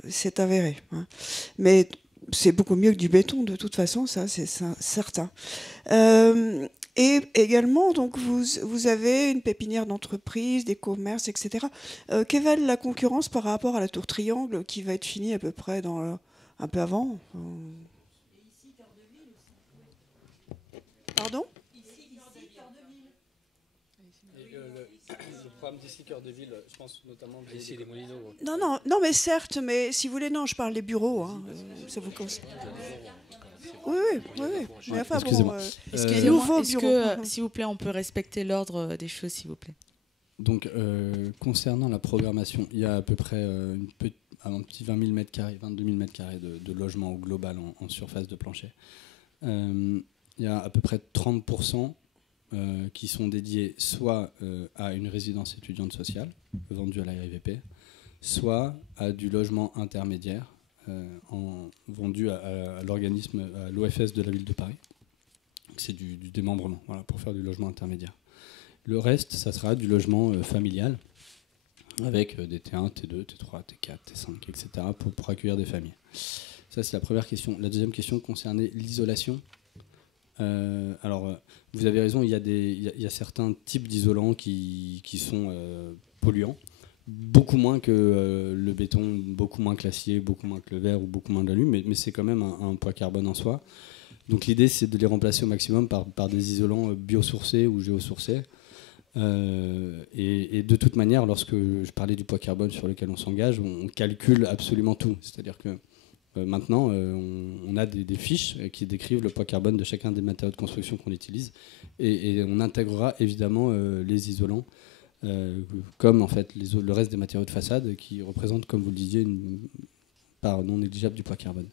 c'est avéré. Hein. Mais c'est beaucoup mieux que du béton, de toute façon, ça, c'est certain. Et également, donc, vous avez une pépinière d'entreprise, des commerces, etc. Quelle va être la concurrence par rapport à la tour Triangle, qui va être finie à peu près un peu avant? Pardon? Le programme d'ici Cœur de Ville, je pense notamment Ici les Moulineaux. Non, mais certes, mais si vous voulez, non, je parle des bureaux. Hein, ça vous conseille. Oui. Mais enfin, excusez-moi. Est-ce que, s'il vous plaît, on peut respecter l'ordre des choses, s'il vous plaît? Donc, concernant la programmation, il y a à peu près un petit 20 000 m², 22 000 m² de logement au global en surface de plancher. Il y a à peu près 30% qui sont dédiés soit à une résidence étudiante sociale, vendue à la RIVP, soit à du logement intermédiaire, vendu à l'organisme, à l'OFS de la ville de Paris. C'est du démembrement, voilà, pour faire du logement intermédiaire. Le reste, ça sera du logement familial, avec des T1, T2, T3, T4, T5, etc., pour accueillir des familles. Ça, c'est la première question. La deuxième question concernait l'isolation. Alors, vous avez raison, il y a certains types d'isolants qui sont polluants, beaucoup moins que le béton, beaucoup moins que l'acier, beaucoup moins que le verre ou beaucoup moins de l'alu, mais c'est quand même un poids carbone en soi. Donc l'idée, c'est de les remplacer au maximum par des isolants biosourcés ou géosourcés. Et de toute manière, lorsque je parlais du poids carbone sur lequel on s'engage, on calcule absolument tout. C'est-à-dire que maintenant, on a des fiches qui décrivent le poids carbone de chacun des matériaux de construction qu'on utilise, et on intégrera évidemment les isolants, comme en fait le reste des matériaux de façade, qui représentent, comme vous le disiez, une part non négligeable du poids carbone.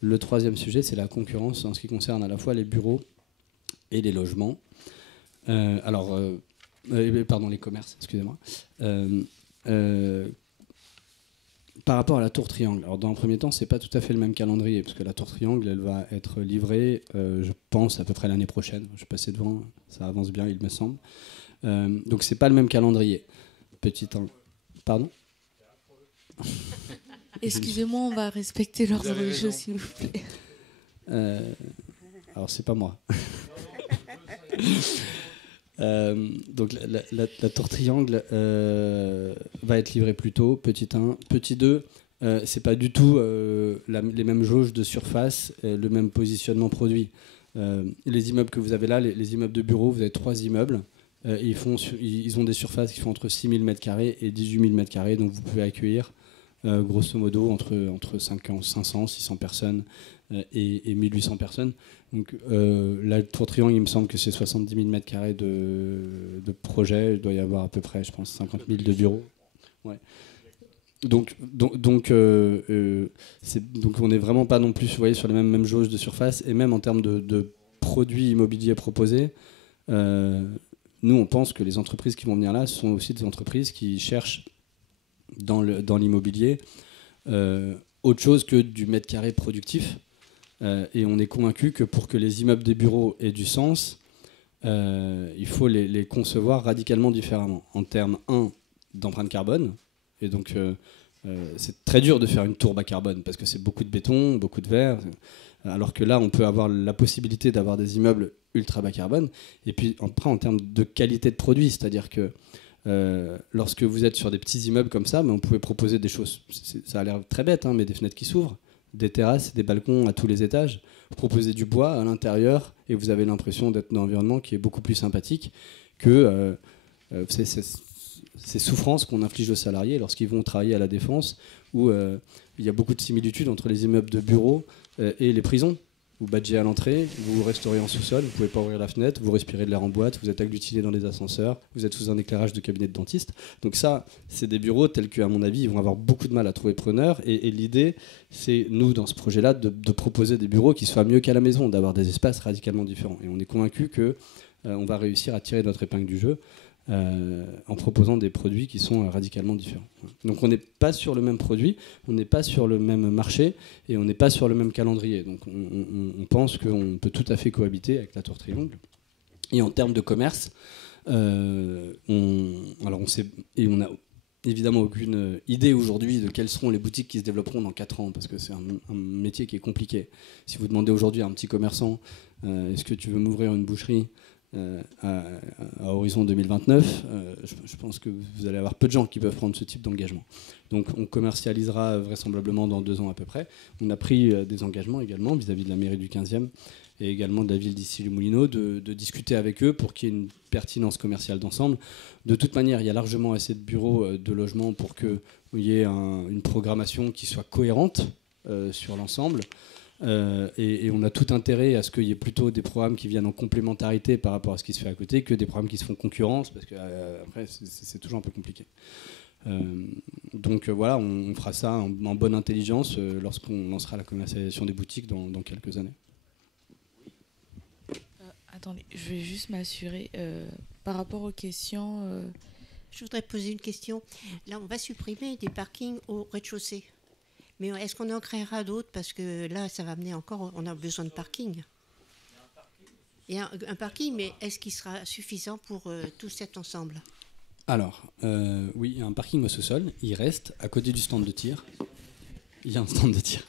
Le troisième sujet, c'est la concurrence en ce qui concerne à la fois les bureaux et les logements. Les commerces, excusez-moi. Par rapport à la tour triangle, alors dans un premier temps, c'est pas tout à fait le même calendrier, parce que la tour triangle, elle va être livrée, je pense, à peu près l'année prochaine. Je suis passé devant, ça avance bien, il me semble. Donc c'est pas le même calendrier. Pardon ? Excusez-moi, on va respecter l'ordre des choses, s'il vous plaît. Alors c'est pas moi. Donc la tour triangle va être livrée plus tôt, petit 1. Petit 2, c'est pas du tout les mêmes jauges de surface, le même positionnement produit. Les immeubles que vous avez là, les immeubles de bureaux, vous avez 3 immeubles. Ils ont des surfaces qui font entre 6 000 m² et 18 000 m², donc vous pouvez accueillir grosso modo entre 500, 600 personnes et 1800 personnes. Donc la tour triangle, il me semble que c'est 70 000 m² de projet. Il doit y avoir à peu près, je pense, 50 000 de bureaux. Ouais. Donc on n'est vraiment pas non plus, vous voyez, sur les mêmes jauges de surface, et même en termes de produits immobiliers proposés. Nous, on pense que les entreprises qui vont venir là sont aussi des entreprises qui cherchent dans l'immobilier autre chose que du mètre carré productif. Et on est convaincu que pour que les immeubles des bureaux aient du sens, il faut les concevoir radicalement différemment. En termes, d'empreinte carbone. Et donc, c'est très dur de faire une tour bas carbone parce que c'est beaucoup de béton, beaucoup de verre. Alors que là, on peut avoir la possibilité d'avoir des immeubles ultra bas carbone. Et puis, après, en termes de qualité de produit, c'est-à-dire que lorsque vous êtes sur des petits immeubles comme ça, on pouvait proposer des choses, ça a l'air très bête, mais des fenêtres qui s'ouvrent, des terrasses, des balcons à tous les étages. Vous proposez du bois à l'intérieur et vous avez l'impression d'être dans un environnement qui est beaucoup plus sympathique que ces souffrances qu'on inflige aux salariés lorsqu'ils vont travailler à la Défense, où il y a beaucoup de similitudes entre les immeubles de bureaux et les prisons. Vous badgez à l'entrée, vous vous restaurez en sous-sol, vous ne pouvez pas ouvrir la fenêtre, vous respirez de l'air en boîte, vous êtes agglutiné dans les ascenseurs, vous êtes sous un éclairage de cabinet de dentiste. Donc ça, c'est des bureaux tels qu'à mon avis, ils vont avoir beaucoup de mal à trouver preneurs. Et l'idée, c'est, nous, dans ce projet-là, de proposer des bureaux qui soient mieux qu'à la maison, d'avoir des espaces radicalement différents. Et on est convaincu qu'on va réussir à tirer notre épingle du jeu en proposant des produits qui sont radicalement différents. Donc on n'est pas sur le même produit, on n'est pas sur le même marché et on n'est pas sur le même calendrier. Donc on pense qu'on peut tout à fait cohabiter avec la tour triangle. Et en termes de commerce, on n'a évidemment aucune idée aujourd'hui de quelles seront les boutiques qui se développeront dans 4 ans, parce que c'est un métier qui est compliqué. Si vous demandez aujourd'hui à un petit commerçant, est-ce que tu veux m'ouvrir une boucherie à horizon 2029, je pense que vous allez avoir peu de gens qui peuvent prendre ce type d'engagement. Donc on commercialisera vraisemblablement dans 2 ans à peu près. On a pris des engagements également vis-à-vis de la mairie du 15e et également de la ville d'Issy-les-Moulineaux de discuter avec eux pour qu'il y ait une pertinence commerciale d'ensemble. De toute manière, il y a largement assez de bureaux, de logements pour qu'il y ait une programmation qui soit cohérente sur l'ensemble. Et on a tout intérêt à ce qu'il y ait plutôt des programmes qui viennent en complémentarité par rapport à ce qui se fait à côté que des programmes qui se font concurrence, parce que après c'est toujours un peu compliqué. Donc voilà, on fera ça en bonne intelligence lorsqu'on lancera la commercialisation des boutiques dans quelques années. Attendez, je vais juste m'assurer par rapport aux questions. Je voudrais poser une question. Là, on va supprimer des parkings au rez-de-chaussée. Mais est-ce qu'on en créera d'autres? Parce que là, ça va amener encore... On a besoin de parking. Il y a un parking, mais est-ce qu'il sera suffisant pour tout cet ensemble? Alors, oui, il y a un parking au sous-sol. Il reste à côté du stand de tir. Il y a un stand de tir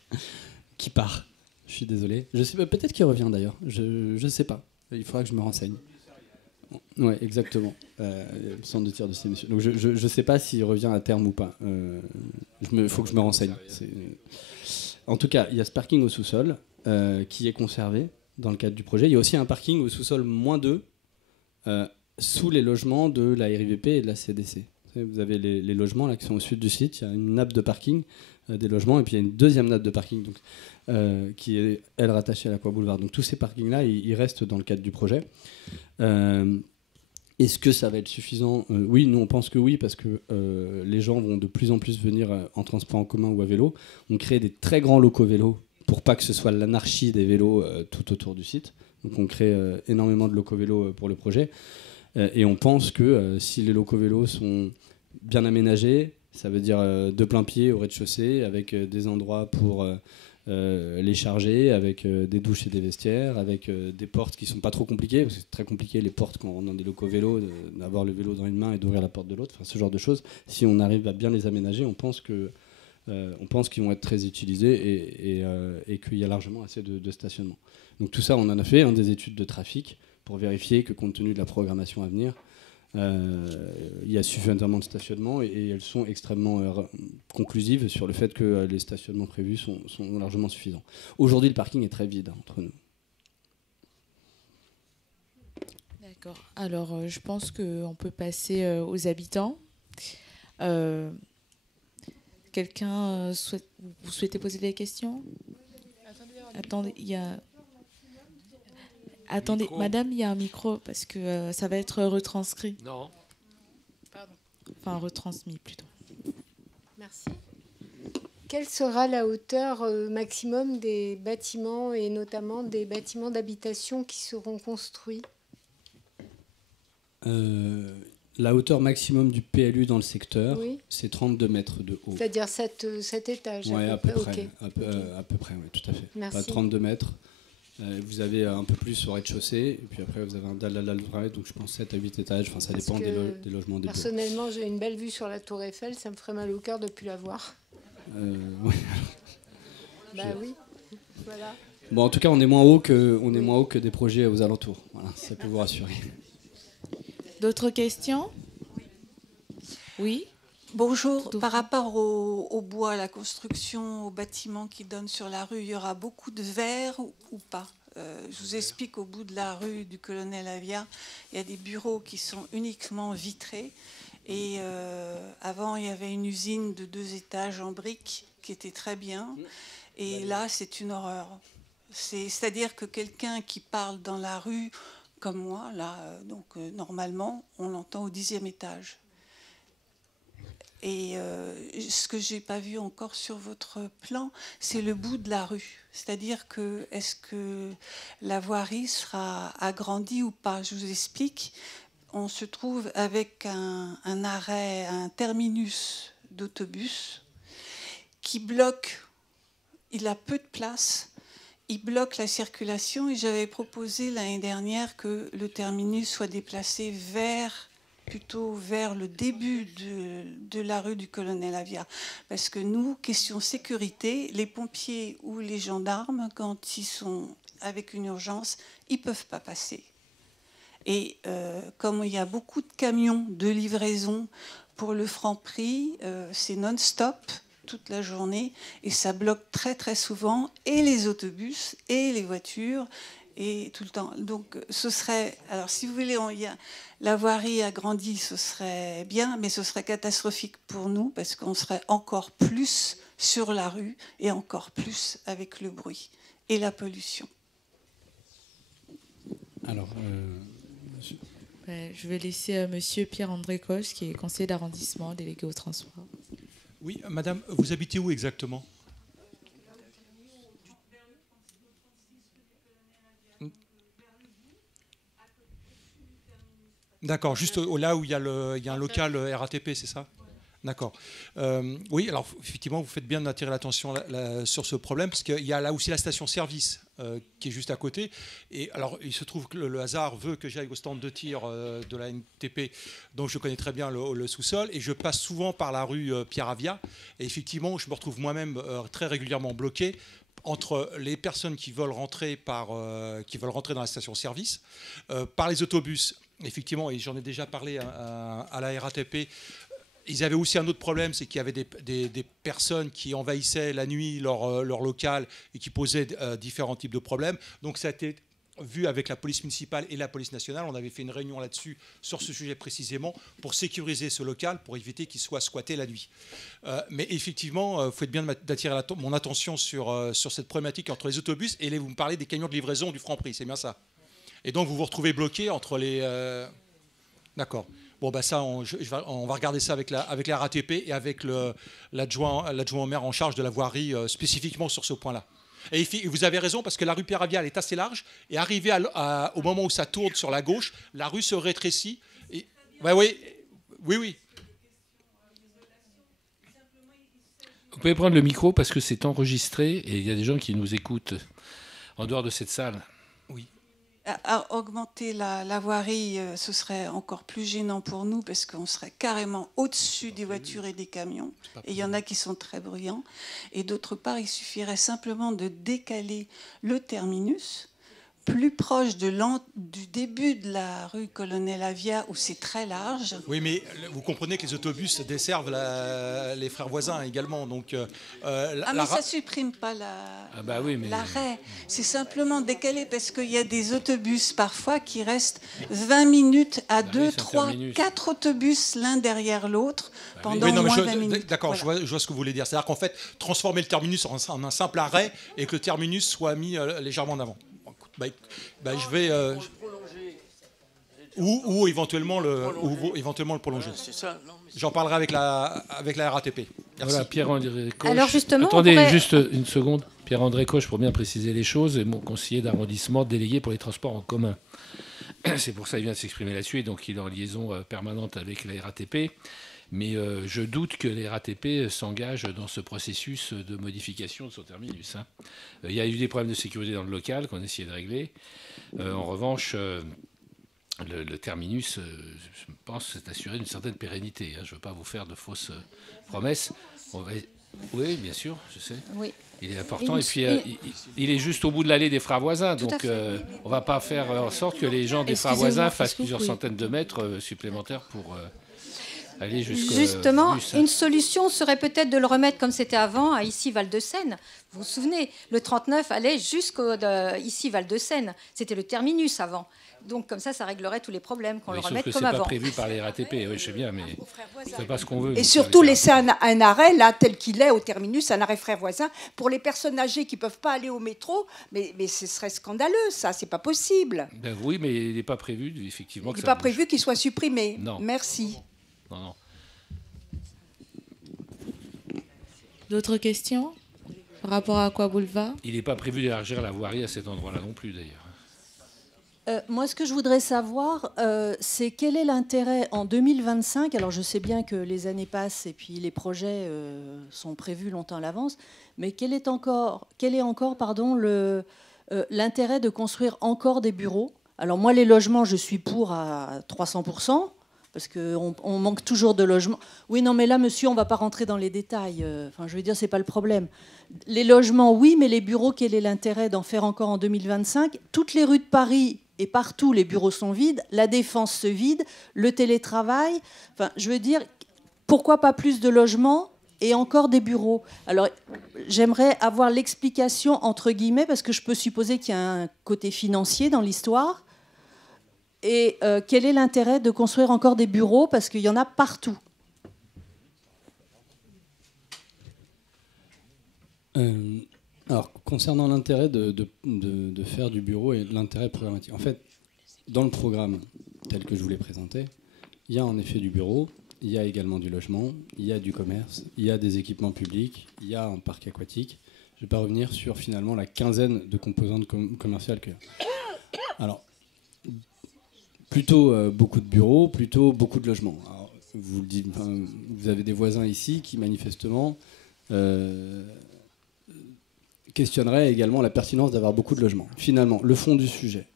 qui part. Je suis désolé. Je sais pas, peut-être qu'il revient d'ailleurs. Je ne sais pas. Il faudra que je me renseigne. Ouais, exactement. Le centre de tir de ces messieurs. Donc je ne sais pas s'il revient à terme ou pas. Il faut que je me renseigne. En tout cas, il y a ce parking au sous-sol qui est conservé dans le cadre du projet. Il y a aussi un parking au sous-sol -2 sous les logements de la RIVP et de la CDC. Vous avez les logements là, qui sont au sud du site. Il y a une nappe de parking des logements et puis il y a une deuxième nappe de parking donc, qui est, elle, rattachée à l'Aqua Boulevard. Donc tous ces parkings-là, ils restent dans le cadre du projet. Est-ce que ça va être suffisant? Oui, nous on pense que oui, parce que les gens vont de plus en plus venir en transport en commun ou à vélo. On crée des très grands locaux vélos pour pas que ce soit l'anarchie des vélos tout autour du site. Donc on crée énormément de locaux vélos pour le projet. Et on pense que si les locaux vélos sont bien aménagé, ça veut dire de plein pied au rez-de-chaussée, avec des endroits pour les charger, avec des douches et des vestiaires, avec des portes qui ne sont pas trop compliquées, parce que c'est très compliqué les portes quand on rentre dans des locaux vélos, d'avoir le vélo dans une main et d'ouvrir la porte de l'autre, enfin, ce genre de choses. Si on arrive à bien les aménager, on pense qu'ils vont être très utilisés et qu'il y a largement assez de stationnement. Donc tout ça, on en a fait des études de trafic pour vérifier que compte tenu de la programmation à venir, il y a suffisamment de stationnement et elles sont extrêmement conclusives sur le fait que les stationnements prévus sont largement suffisants. Aujourd'hui, le parking est très vide entre nous. D'accord. Alors, je pense qu'on peut passer aux habitants. Quelqu'un vous souhaitez poser des questions? Attendez, il y a... Attendez, Micro. madame, il y a un micro parce que ça va être retranscrit. Non. Pardon. Enfin, retransmis plutôt. Merci. Quelle sera la hauteur maximum des bâtiments et notamment des bâtiments d'habitation qui seront construits? La hauteur maximum du PLU dans le secteur, Oui. c'est 32 mètres de haut. C'est-à-dire cet étage? Oui, à peu près. Ok. À peu près, oui, tout à fait. Merci. Pas 32 mètres. Vous avez un peu plus au rez-de-chaussée, et puis après vous avez un dalle, donc je pense 7 à 8 étages, enfin ça Parce dépend que des logements des bureaux. Personnellement, j'ai une belle vue sur la Tour Eiffel, ça me ferait mal au cœur de ne plus la voir. Oui. Bah oui, voilà. Bon, en tout cas, on est moins haut que des projets aux alentours. Voilà, ça peut vous rassurer. D'autres questions? Oui. Bonjour, Tout par rapport au bois, à la construction, aux bâtiments qui donnent sur la rue, il y aura beaucoup de verre ou pas? Je vous explique, au bout de la rue du Colonel Avia, il y a des bureaux qui sont uniquement vitrés. Et avant, il y avait une usine de 2 étages en briques qui était très bien. Et là, c'est une horreur. C'est-à-dire que quelqu'un qui parle dans la rue, comme moi, là, normalement, on l'entend au 10e étage. Et ce que je n'ai pas vu encore sur votre plan, c'est le bout de la rue. C'est-à-dire que est-ce que la voirie sera agrandie ou pas? Je vous explique. On se trouve avec un arrêt, un terminus d'autobus qui bloque. Il a peu de place. Il bloque la circulation et j'avais proposé l'année dernière que le terminus soit déplacé plutôt vers le début de la rue du Colonel Avia. Parce que nous, question sécurité, les pompiers ou les gendarmes, quand ils sont avec une urgence, ils ne peuvent pas passer. Et comme il y a beaucoup de camions de livraison pour le Franprix, c'est non-stop toute la journée et ça bloque très très souvent et les autobus et les voitures et tout le temps. Donc ce serait, alors si vous voulez, la voirie agrandie, ce serait bien, mais ce serait catastrophique pour nous parce qu'on serait encore plus sur la rue et encore plus avec le bruit et la pollution. Alors, Je vais laisser monsieur Pierre-André Coche, qui est conseiller d'arrondissement, délégué au transport. Oui, madame, vous habitez où exactement? D'accord, juste là où il y a un local RATP, c'est ça? D'accord. Oui, alors effectivement, vous faites bien d'attirer l'attention sur ce problème, parce qu'il y a là aussi la station-service qui est juste à côté. Et alors, il se trouve que le hasard veut que j'aille au stand de tir de la NTP, donc je connais très bien le sous-sol, et je passe souvent par la rue Pierre Avia. Et effectivement, je me retrouve moi-même très régulièrement bloqué entre les personnes qui veulent rentrer dans la station-service, par les autobus. Effectivement, et j'en ai déjà parlé à la RATP. Ils avaient aussi un autre problème, c'est qu'il y avait des personnes qui envahissaient la nuit leur local et qui posaient différents types de problèmes. Donc ça a été vu avec la police municipale et la police nationale. On avait fait une réunion là-dessus, sur ce sujet précisément, pour sécuriser ce local, pour éviter qu'il soit squatté la nuit. Mais effectivement, vous faites bien d'attirer mon attention sur cette problématique entre les autobus et vous me parlez des camions de livraison du Franprix, c'est bien ça? Et donc vous vous retrouvez bloqué entre les... D'accord. Bon, bah ça, on va regarder ça avec la RATP et avec l'adjoint au maire en charge de la voirie spécifiquement sur ce point-là. Et vous avez raison, parce que la rue Pierre Avia, elle est assez large, et arrivé au moment où ça tourne sur la gauche, la rue se rétrécit. Et, bah oui. Vous pouvez prendre le micro parce que c'est enregistré et il y a des gens qui nous écoutent en dehors de cette salle. Oui. À augmenter la voirie, ce serait encore plus gênant pour nous parce qu'on serait carrément au-dessus des voitures et des camions. Et il y en a qui sont très bruyants. Et d'autre part, il suffirait simplement de décaler le terminus plus proche du début de la rue Colonel Avia où c'est très large. Oui, mais vous comprenez que les autobus desservent les frères voisins également. Donc, mais ça ne supprime pas l'arrêt. C'est simplement décalé parce qu'il y a des autobus parfois qui restent 20 minutes à 2, 3, 4 autobus l'un derrière l'autre pendant moins de 20 minutes. D'accord, voilà. je vois ce que vous voulez dire. C'est-à-dire qu'en fait, transformer le terminus en un simple arrêt et que le terminus soit mis légèrement en avant. Je vais ou éventuellement le prolonger. J'en parlerai avec la RATP. Merci. Voilà, Pierre-André Coche. Alors justement, attendez juste une seconde. Pierre-André Coche, pour bien préciser les choses, est mon conseiller d'arrondissement délégué pour les transports en commun. C'est pour ça qu'il vient de s'exprimer là-dessus, et donc il est en liaison permanente avec la RATP. Mais je doute que les RATP s'engagent dans ce processus de modification de son terminus. Il y a eu des problèmes de sécurité dans le local qu'on a essayé de régler. En revanche, le terminus, je pense, c'est assuré d'une certaine pérennité. Je ne veux pas vous faire de fausses promesses. Oui, bien sûr, je sais. Oui. Il est important. Et puis, il est juste au bout de l'allée des frères voisins. Donc, on ne va pas faire en sorte que les gens des frères voisins fassent plusieurs centaines de mètres supplémentaires pour... Justement, une solution serait peut-être de le remettre comme c'était avant à ici Val-de-Seine. Vous vous souvenez, le 39 allait ici Val-de-Seine. C'était le terminus avant. Donc comme ça réglerait tous les problèmes, qu'on le remette comme avant. C'est pas prévu par les RATP, oui, je sais bien, mais on ne fait pas ce qu'on veut. Et surtout laisser un arrêt, là, tel qu'il est au terminus, un arrêt frères voisins, pour les personnes âgées qui ne peuvent pas aller au métro, mais ce serait scandaleux, ça, c'est pas possible. Ben oui, mais il n'est pas prévu, effectivement. Il n'est pas prévu qu'il soit supprimé. Non. Merci. Non. D'autres questions par rapport à Aqua Boulevard? Il n'est pas prévu d'élargir la voirie à cet endroit-là non plus, d'ailleurs. Moi, ce que je voudrais savoir, c'est quel est l'intérêt en 2025. Alors, je sais bien que les années passent et puis les projets sont prévus longtemps à l'avance, mais quel est encore l'intérêt de construire encore des bureaux? Alors, moi, les logements, je suis pour à 300%. Parce qu'on manque toujours de logements. Oui, non, mais là, monsieur, on ne va pas rentrer dans les détails. Je veux dire, ce n'est pas le problème. Les logements, oui, mais les bureaux, quel est l'intérêt d'en faire encore en 2025? Toutes les rues de Paris et partout, les bureaux sont vides. La Défense se vide. Le télétravail. Je veux dire, pourquoi pas plus de logements et encore des bureaux? Alors, j'aimerais avoir l'explication, entre guillemets, parce que je peux supposer qu'il y a un côté financier dans l'histoire. Et quel est l'intérêt de construire encore des bureaux? Parce qu'il y en a partout. Alors, concernant l'intérêt de faire du bureau et l'intérêt programmatique, en fait, dans le programme tel que je vous l'ai présenté, il y a en effet du bureau, il y a également du logement, il y a du commerce, il y a des équipements publics, il y a un parc aquatique. Je ne vais pas revenir sur finalement la quinzaine de composantes commerciales qu'il y a. Alors, plutôt beaucoup de bureaux, plutôt beaucoup de logements. Alors, vous avez des voisins ici qui manifestement questionneraient également la pertinence d'avoir beaucoup de logements. Finalement, le fond du sujet,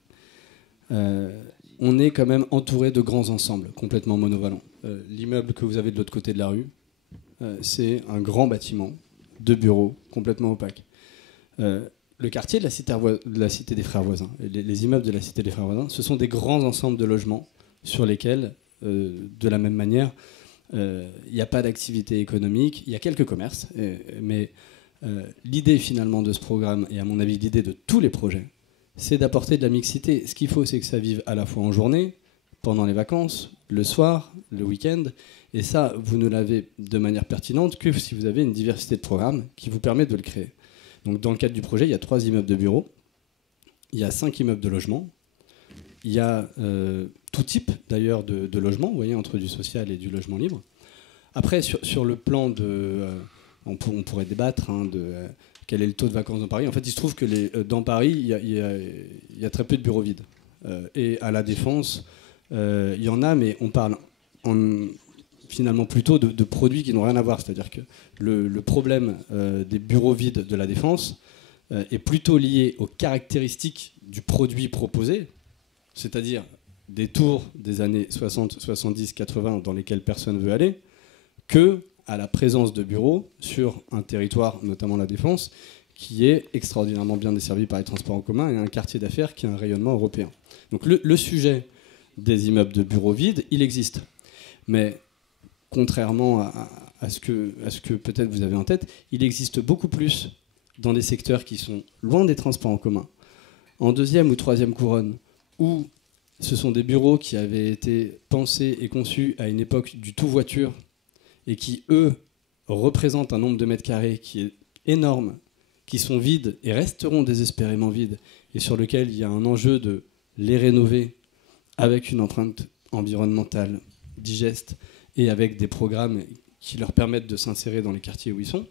on est quand même entouré de grands ensembles complètement monovalents. L'immeuble que vous avez de l'autre côté de la rue, c'est un grand bâtiment de bureaux complètement opaque. Le quartier de la cité des frères voisins, les immeubles de la cité des frères voisins, ce sont des grands ensembles de logements sur lesquels, de la même manière, il n'y a pas d'activité économique, il y a quelques commerces, mais l'idée finalement de ce programme, et à mon avis l'idée de tous les projets, c'est d'apporter de la mixité. Ce qu'il faut, c'est que ça vive à la fois en journée, pendant les vacances, le soir, le week-end, et ça, vous ne l'avez de manière pertinente que si vous avez une diversité de programmes qui vous permet de le créer. Donc, dans le cadre du projet, il y a 3 immeubles de bureaux, il y a 5 immeubles de logements, il y a tout type d'ailleurs de logements, vous voyez, entre du social et du logement libre. Après, sur le plan de... on pourrait débattre de quel est le taux de vacances dans Paris. En fait, il se trouve que dans Paris, il y a très peu de bureaux vides. Et à la Défense, il y en a, mais on parle finalement plutôt de produits qui n'ont rien à voir. C'est-à-dire que le problème des bureaux vides de la Défense est plutôt lié aux caractéristiques du produit proposé, c'est-à-dire des tours des années 60, 70, 80 dans lesquels personne ne veut aller, que à la présence de bureaux sur un territoire, notamment la Défense, qui est extraordinairement bien desservi par les transports en commun et un quartier d'affaires qui a un rayonnement européen. Donc le sujet des immeubles de bureaux vides, il existe. Mais contrairement à ce que peut-être vous avez en tête, il existe beaucoup plus dans des secteurs qui sont loin des transports en commun, en deuxième ou troisième couronne, où ce sont des bureaux qui avaient été pensés et conçus à une époque du tout voiture et qui, eux, représentent un nombre de mètres carrés qui est énorme, qui sont vides et resteront désespérément vides, et sur lequel il y a un enjeu de les rénover avec une empreinte environnementale digeste et avec des programmes qui leur permettent de s'insérer dans les quartiers où ils sont.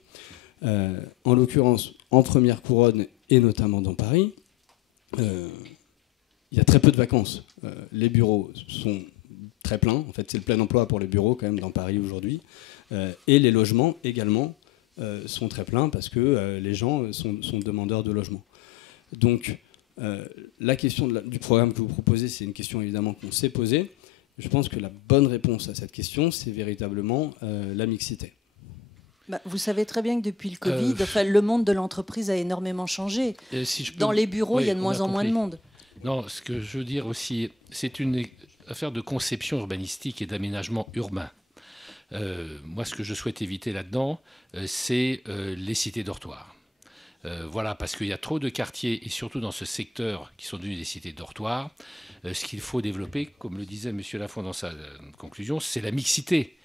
En l'occurrence, en première couronne, et notamment dans Paris, il y a très peu de vacances. Les bureaux sont très pleins. En fait, c'est le plein emploi pour les bureaux quand même dans Paris aujourd'hui. Et les logements également sont très pleins parce que les gens sont demandeurs de logement. Donc, la question du programme que vous proposez, c'est une question évidemment qu'on s'est posée. Je pense que la bonne réponse à cette question, c'est véritablement la mixité. Bah, vous savez très bien que depuis le Covid, le monde de l'entreprise a énormément changé. Si je peux... Dans les bureaux, oui, il y a de moins en moins de monde. Non, ce que je veux dire aussi, c'est une affaire de conception urbanistique et d'aménagement urbain. Moi, ce que je souhaite éviter là-dedans, c'est les cités dortoirs. Voilà, parce qu'il y a trop de quartiers, et surtout dans ce secteur, qui sont devenus des cités dortoirs. Ce qu'il faut développer, comme le disait M. Lafond dans sa conclusion, c'est la mixité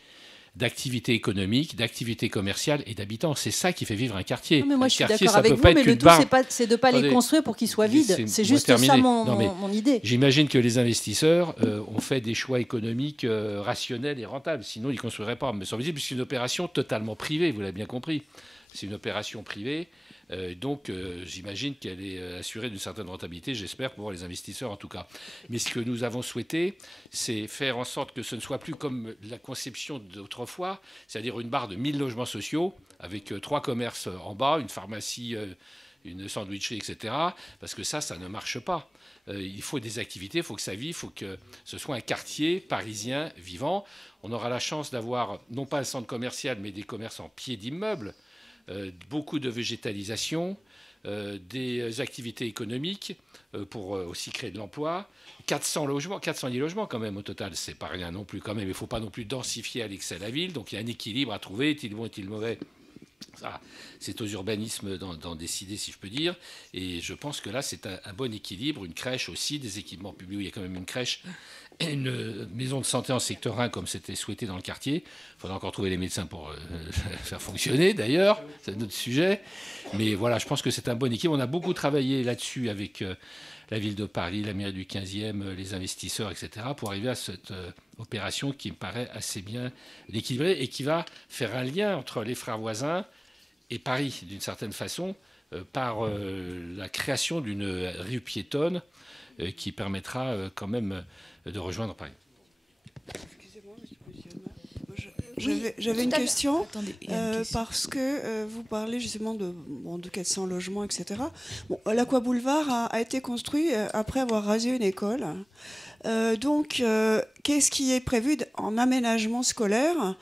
d'activités économiques, d'activités commerciales et d'habitants. C'est ça qui fait vivre un quartier. Non, mais moi, je suis d'accord avec vous, mais le tout, c'est de ne pas les construire pour qu'ils soient vides. C'est juste ça mon idée. J'imagine que les investisseurs ont fait des choix économiques rationnels et rentables. Sinon, ils ne construiraient pas, me semble-t-il, puisque c'est une opération totalement privée, vous l'avez bien compris. C'est une opération privée. Donc, j'imagine qu'elle est assurée d'une certaine rentabilité, j'espère, pour les investisseurs en tout cas. Mais ce que nous avons souhaité, c'est faire en sorte que ce ne soit plus comme la conception d'autrefois, c'est-à-dire une barre de 1000 logements sociaux, avec 3 commerces en bas, une pharmacie, une sandwicherie, etc. Parce que ça ne marche pas. Il faut des activités, il faut que ça vive, il faut que ce soit un quartier parisien vivant. On aura la chance d'avoir, non pas un centre commercial, mais des commerces en pied d'immeubles, beaucoup de végétalisation, des activités économiques pour aussi créer de l'emploi, 410 logements quand même au total, c'est pas rien non plus quand même, il ne faut pas non plus densifier à l'excès la ville, donc il y a un équilibre à trouver, est-il bon, est-il mauvais ? Ça, c'est aux urbanismes d'en décider, si je peux dire. Et je pense que là, c'est un bon équilibre. Une crèche aussi, des équipements publics. Il y a quand même une crèche et une maison de santé en secteur 1, comme c'était souhaité dans le quartier. Il faudra encore trouver les médecins pour faire fonctionner, d'ailleurs. C'est un autre sujet. Mais voilà, je pense que c'est un bon équilibre. On a beaucoup travaillé là-dessus avec la ville de Paris, la mairie du 15e, les investisseurs, etc., pour arriver à cette opération qui me paraît assez bien équilibrée et qui va faire un lien entre les frères voisins et Paris, d'une certaine façon, par la création d'une rue piétonne qui permettra quand même de rejoindre Paris. J'avais une question, parce que vous parlez justement de 400 logements, etc. Bon, l'Aqua Boulevard a été construit après avoir rasé une école. Donc, qu'est-ce qui est prévu en aménagement scolaire,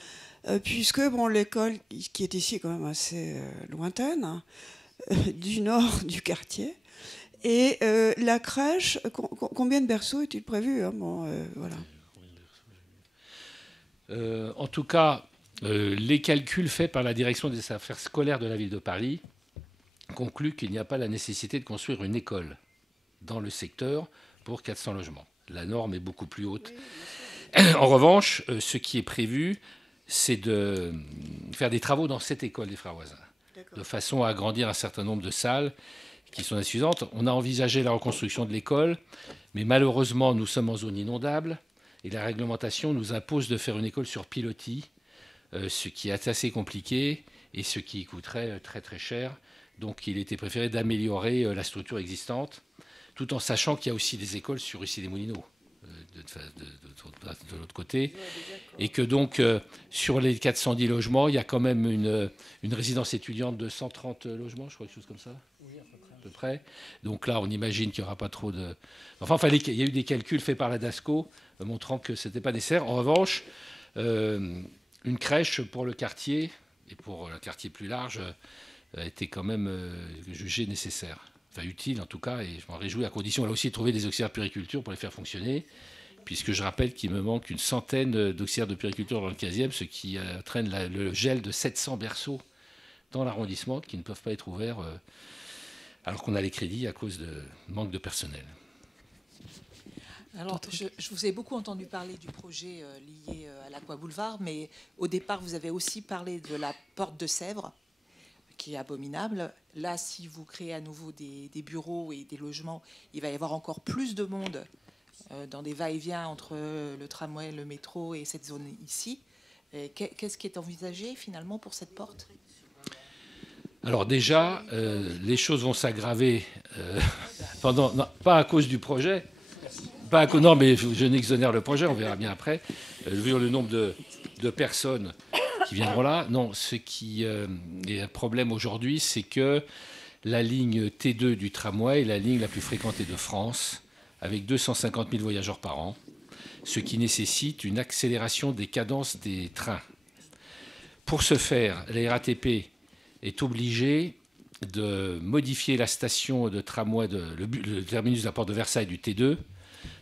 puisque l'école, qui est ici quand même assez lointaine, du nord du quartier, et la crèche, combien de berceaux est-il prévu voilà. En tout cas, les calculs faits par la direction des affaires scolaires de la ville de Paris concluent qu'il n'y a pas la nécessité de construire une école dans le secteur pour 400 logements. La norme est beaucoup plus haute. En revanche, ce qui est prévu, c'est de faire des travaux dans cette école des frères voisins, de façon à agrandir un certain nombre de salles qui sont insuffisantes. On a envisagé la reconstruction de l'école, mais malheureusement, nous sommes en zone inondable. Et la réglementation nous impose de faire une école sur pilotis, ce qui est assez compliqué et ce qui coûterait très très cher. Donc il était préféré d'améliorer la structure existante, tout en sachant qu'il y a aussi des écoles sur Issy-les-Moulineaux. de l'autre côté, et que donc sur les 410 logements, il y a quand même une résidence étudiante de 130 logements, je crois, quelque chose comme ça, à peu près. Donc là, on imagine qu'il n'y aura pas trop de... Enfin, il y a eu des calculs faits par la DASCO montrant que ce n'était pas nécessaire. En revanche, une crèche pour le quartier, et pour un quartier plus large, a été quand même jugée nécessaire. Enfin, utile en tout cas, et je m'en réjouis, à condition là aussi de trouver des auxiliaires de puériculture pour les faire fonctionner, puisque je rappelle qu'il me manque une centaine d'auxiliaires de puériculture dans le 15e, ce qui entraîne le gel de 700 berceaux dans l'arrondissement qui ne peuvent pas être ouverts alors qu'on a les crédits à cause de manque de personnel. Alors, je vous ai beaucoup entendu parler du projet lié à l'Aqua Boulevard, mais au départ, vous avez aussi parlé de la porte de Sèvres, qui est abominable. Là, si vous créez à nouveau des bureaux et des logements, il va y avoir encore plus de monde dans des va-et-vient entre le tramway, le métro et cette zone ici. Qu'est-ce qui est envisagé finalement pour cette porte ? Alors déjà, les choses vont s'aggraver pas à cause du projet, non, mais je n'exonère le projet, on verra bien après, vu le nombre de personnes qui viendront là. Non, ce qui est un problème aujourd'hui, c'est que la ligne T2 du tramway est la ligne la plus fréquentée de France, avec 250 000 voyageurs par an, ce qui nécessite une accélération des cadences des trains. Pour ce faire, la RATP est obligée de modifier la station de tramway, le terminus de la porte de Versailles du T2,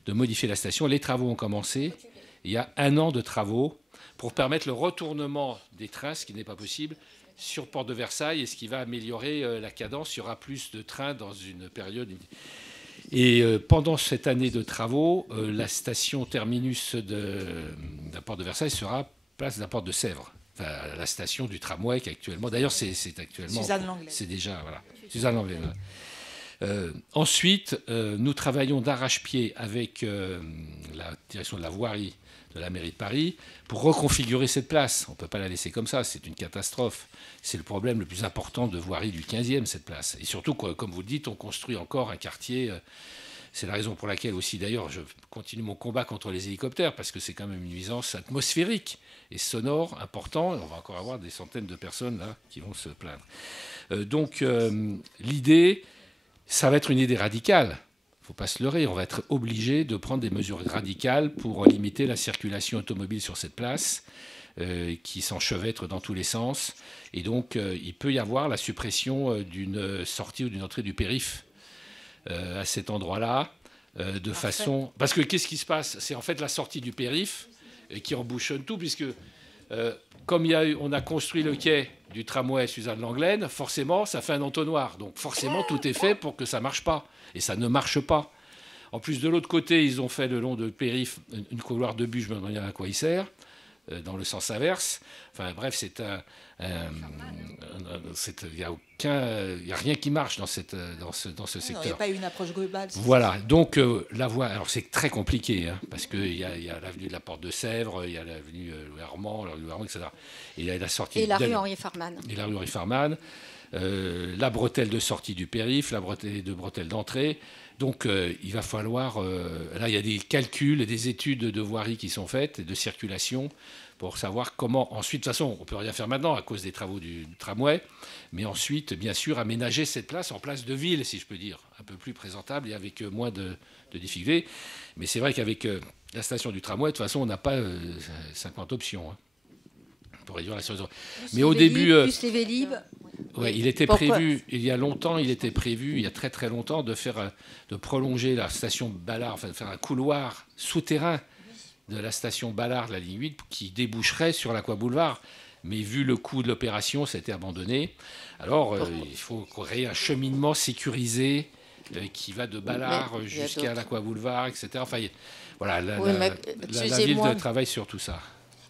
de modifier la station. Les travaux ont commencé. Il y a 1 an de travaux pour permettre le retournement des trains, ce qui n'est pas possible, sur Porte de Versailles, et ce qui va améliorer la cadence. Il y aura plus de trains dans une période. Et pendant cette année de travaux, la station terminus de la Porte de Versailles sera place de la Porte de Sèvres. Enfin, la station du tramway qui actuellement... D'ailleurs, c'est actuellement... Suzanne Langlais. C'est déjà... Voilà. Suzanne Langlais. Voilà. Ensuite, nous travaillons d'arrache-pied avec la direction de la voirie de la mairie de Paris pour reconfigurer cette place. On ne peut pas la laisser comme ça, c'est une catastrophe. C'est le problème le plus important de voirie du 15e, cette place. Et surtout, comme vous le dites, on construit encore un quartier. C'est la raison pour laquelle aussi, d'ailleurs, je continue mon combat contre les hélicoptères, parce que c'est quand même une nuisance atmosphérique et sonore important. On va encore avoir des centaines de personnes là qui vont se plaindre. Donc, l'idée, ça va être une idée radicale. Il ne faut pas se leurrer, on va être obligé de prendre des mesures radicales pour limiter la circulation automobile sur cette place qui s'enchevêtre dans tous les sens. Et donc, il peut y avoir la suppression d'une sortie ou d'une entrée du périph' à cet endroit-là, de façon... Parce que qu'est-ce qui se passe ? C'est en fait la sortie du périph' qui embouchonne tout, puisque comme on a construit le quai du tramway Suzanne Langlais, forcément, ça fait un entonnoir. Donc forcément, tout est fait pour que ça ne marche pas. Et ça ne marche pas. En plus, de l'autre côté, ils ont fait le long de périph' une couloir de bus, je me demande à quoi il sert, dans le sens inverse. Enfin bref, il n'y a rien qui marche dans ce secteur. Il n'y a pas une approche globale. Voilà, donc la voie, alors c'est très compliqué, hein, parce qu'il y a l'avenue de la Porte de Sèvres, il y a l'avenue Louis Armand, etc. Et il y a la sortie et la rue Henri Farman. Et la rue Henri Farman, la bretelle de sortie du périph', la bretelle d'entrée. Donc il va falloir... là, il y a des calculs et des études de voirie qui sont faites, et de circulation, pour savoir comment... Ensuite, de toute façon, on ne peut rien faire maintenant à cause des travaux du tramway, mais ensuite, bien sûr, aménager cette place en place de ville, si je peux dire, un peu plus présentable et avec moins de difficultés. Mais c'est vrai qu'avec la station du tramway, de toute façon, on n'a pas 50 options pour réduire la situation. Mais au début... plus les Vélib. Ouais, il était prévu, il y a longtemps, il y a très très longtemps, de prolonger la station Ballard, enfin de faire un couloir souterrain de la station Ballard, la ligne 8, qui déboucherait sur l'Aqua Boulevard. Mais vu le coût de l'opération, ça a été abandonné. Alors, il faut créer un cheminement sécurisé qui va de Ballard jusqu'à l'Aqua Boulevard, etc. Enfin, voilà, la ville travaille sur tout ça.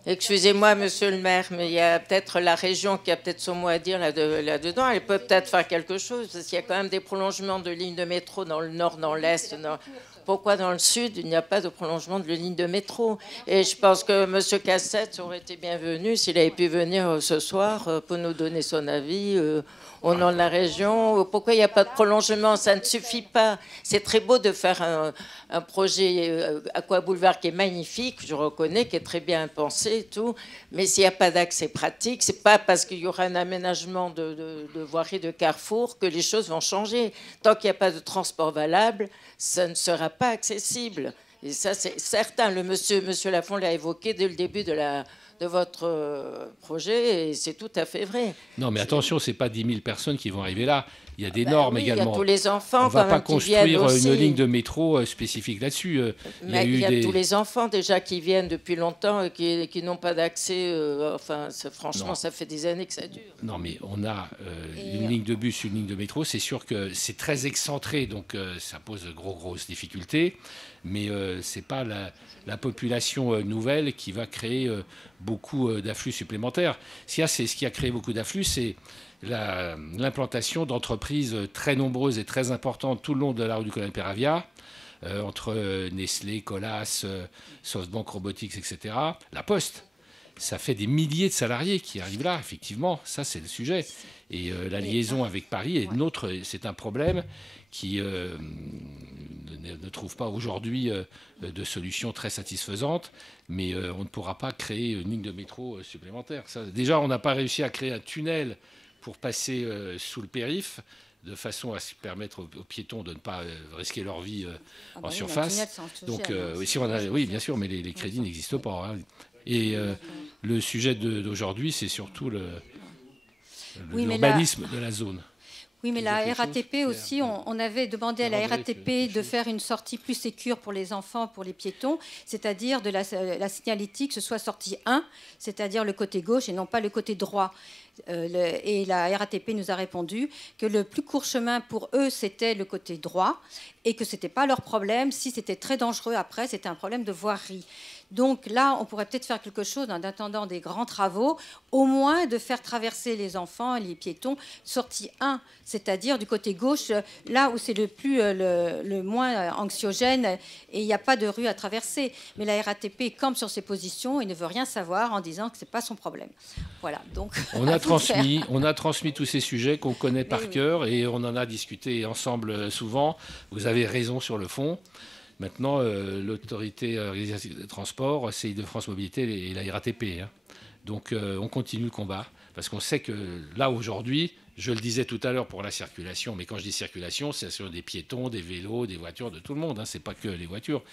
Excusez-moi, monsieur le maire, mais il y a peut-être la région qui a peut-être son mot à dire là-dedans. Elle peut peut-être faire quelque chose, parce qu'il y a quand même des prolongements de lignes de métro dans le nord, dans l'est. pourquoi dans le sud, il n'y a pas de prolongement de la ligne de métro. Et je pense que M. Cassette aurait été bienvenu s'il avait pu venir ce soir pour nous donner son avis au nom de la région. Pourquoi il n'y a pas de prolongement? Ça ne suffit pas. C'est très beau de faire un projet Aqua Boulevard qui est magnifique, je reconnais, qui est très bien pensé et tout, mais s'il n'y a pas d'accès pratique, c'est pas parce qu'il y aura un aménagement de voirie de carrefour que les choses vont changer. Tant qu'il n'y a pas de transport valable, ça ne sera pas accessible. Et ça, c'est certain. Monsieur Lafont l'a évoqué dès le début de votre projet, et c'est tout à fait vrai. Non, mais attention, c'est pas 10 000 personnes qui vont arriver là. Il y a des normes oui, également. Il y a tous les enfants. On ne va pas construire une ligne de métro métro spécifique là-dessus. Mais il y a tous les enfants déjà qui viennent depuis longtemps et qui n'ont pas d'accès. Franchement, non. Ça fait des années que ça dure. Non, mais on a une ligne de bus, une ligne de métro. C'est sûr que c'est très excentré, donc ça pose de grosses difficultés. Mais ce n'est pas la population nouvelle qui va créer beaucoup d'afflux supplémentaires. Ce qui a créé beaucoup d'afflux, c'est l'implantation d'entreprises très nombreuses et très importantes tout le long de la rue du Colonel Peravia, entre Nestlé, Colas, SoftBank Robotics, etc. La Poste, ça fait des milliers de salariés qui arrivent là, effectivement, ça c'est le sujet. Et la liaison avec Paris c'est un problème qui ne trouve pas aujourd'hui de solution très satisfaisante, mais on ne pourra pas créer une ligne de métro supplémentaire. Déjà, on n'a pas réussi à créer un tunnel pour passer sous le périph', de façon à se permettre aux piétons de ne pas risquer leur vie en surface. Donc, oui, bien sûr, mais les crédits n'existent pas. Hein. Et le sujet d'aujourd'hui, c'est surtout l'urbanisme de la zone. Oui, mais la RATP aussi, on avait demandé à la RATP de faire une sortie plus sécure pour les enfants, pour les piétons, c'est-à-dire de la signalétique, que ce soit sortie 1, c'est-à-dire le côté gauche et non pas le côté droit. Et la RATP nous a répondu que le plus court chemin pour eux, c'était le côté droit et que ce n'était pas leur problème. Si c'était très dangereux après, c'était un problème de voirie. Donc là, on pourrait peut-être faire quelque chose en attendant des grands travaux, au moins de faire traverser les enfants et les piétons sortie 1, c'est-à-dire du côté gauche, là où c'est le moins anxiogène et il n'y a pas de rue à traverser. Mais la RATP campe sur ses positions et ne veut rien savoir en disant que ce n'est pas son problème. Voilà, donc on a transmis tous ces sujets qu'on connaît par cœur et on en a discuté ensemble souvent. Vous avez raison sur le fond. Maintenant, l'autorité des transports, c'est Île-de-France Mobilité et la RATP. Hein. Donc, on continue le combat. Parce qu'on sait que là, aujourd'hui, je le disais tout à l'heure pour la circulation, mais quand je dis circulation, c'est sur des piétons, des vélos, des voitures, de tout le monde. Hein. Ce n'est pas que les voitures.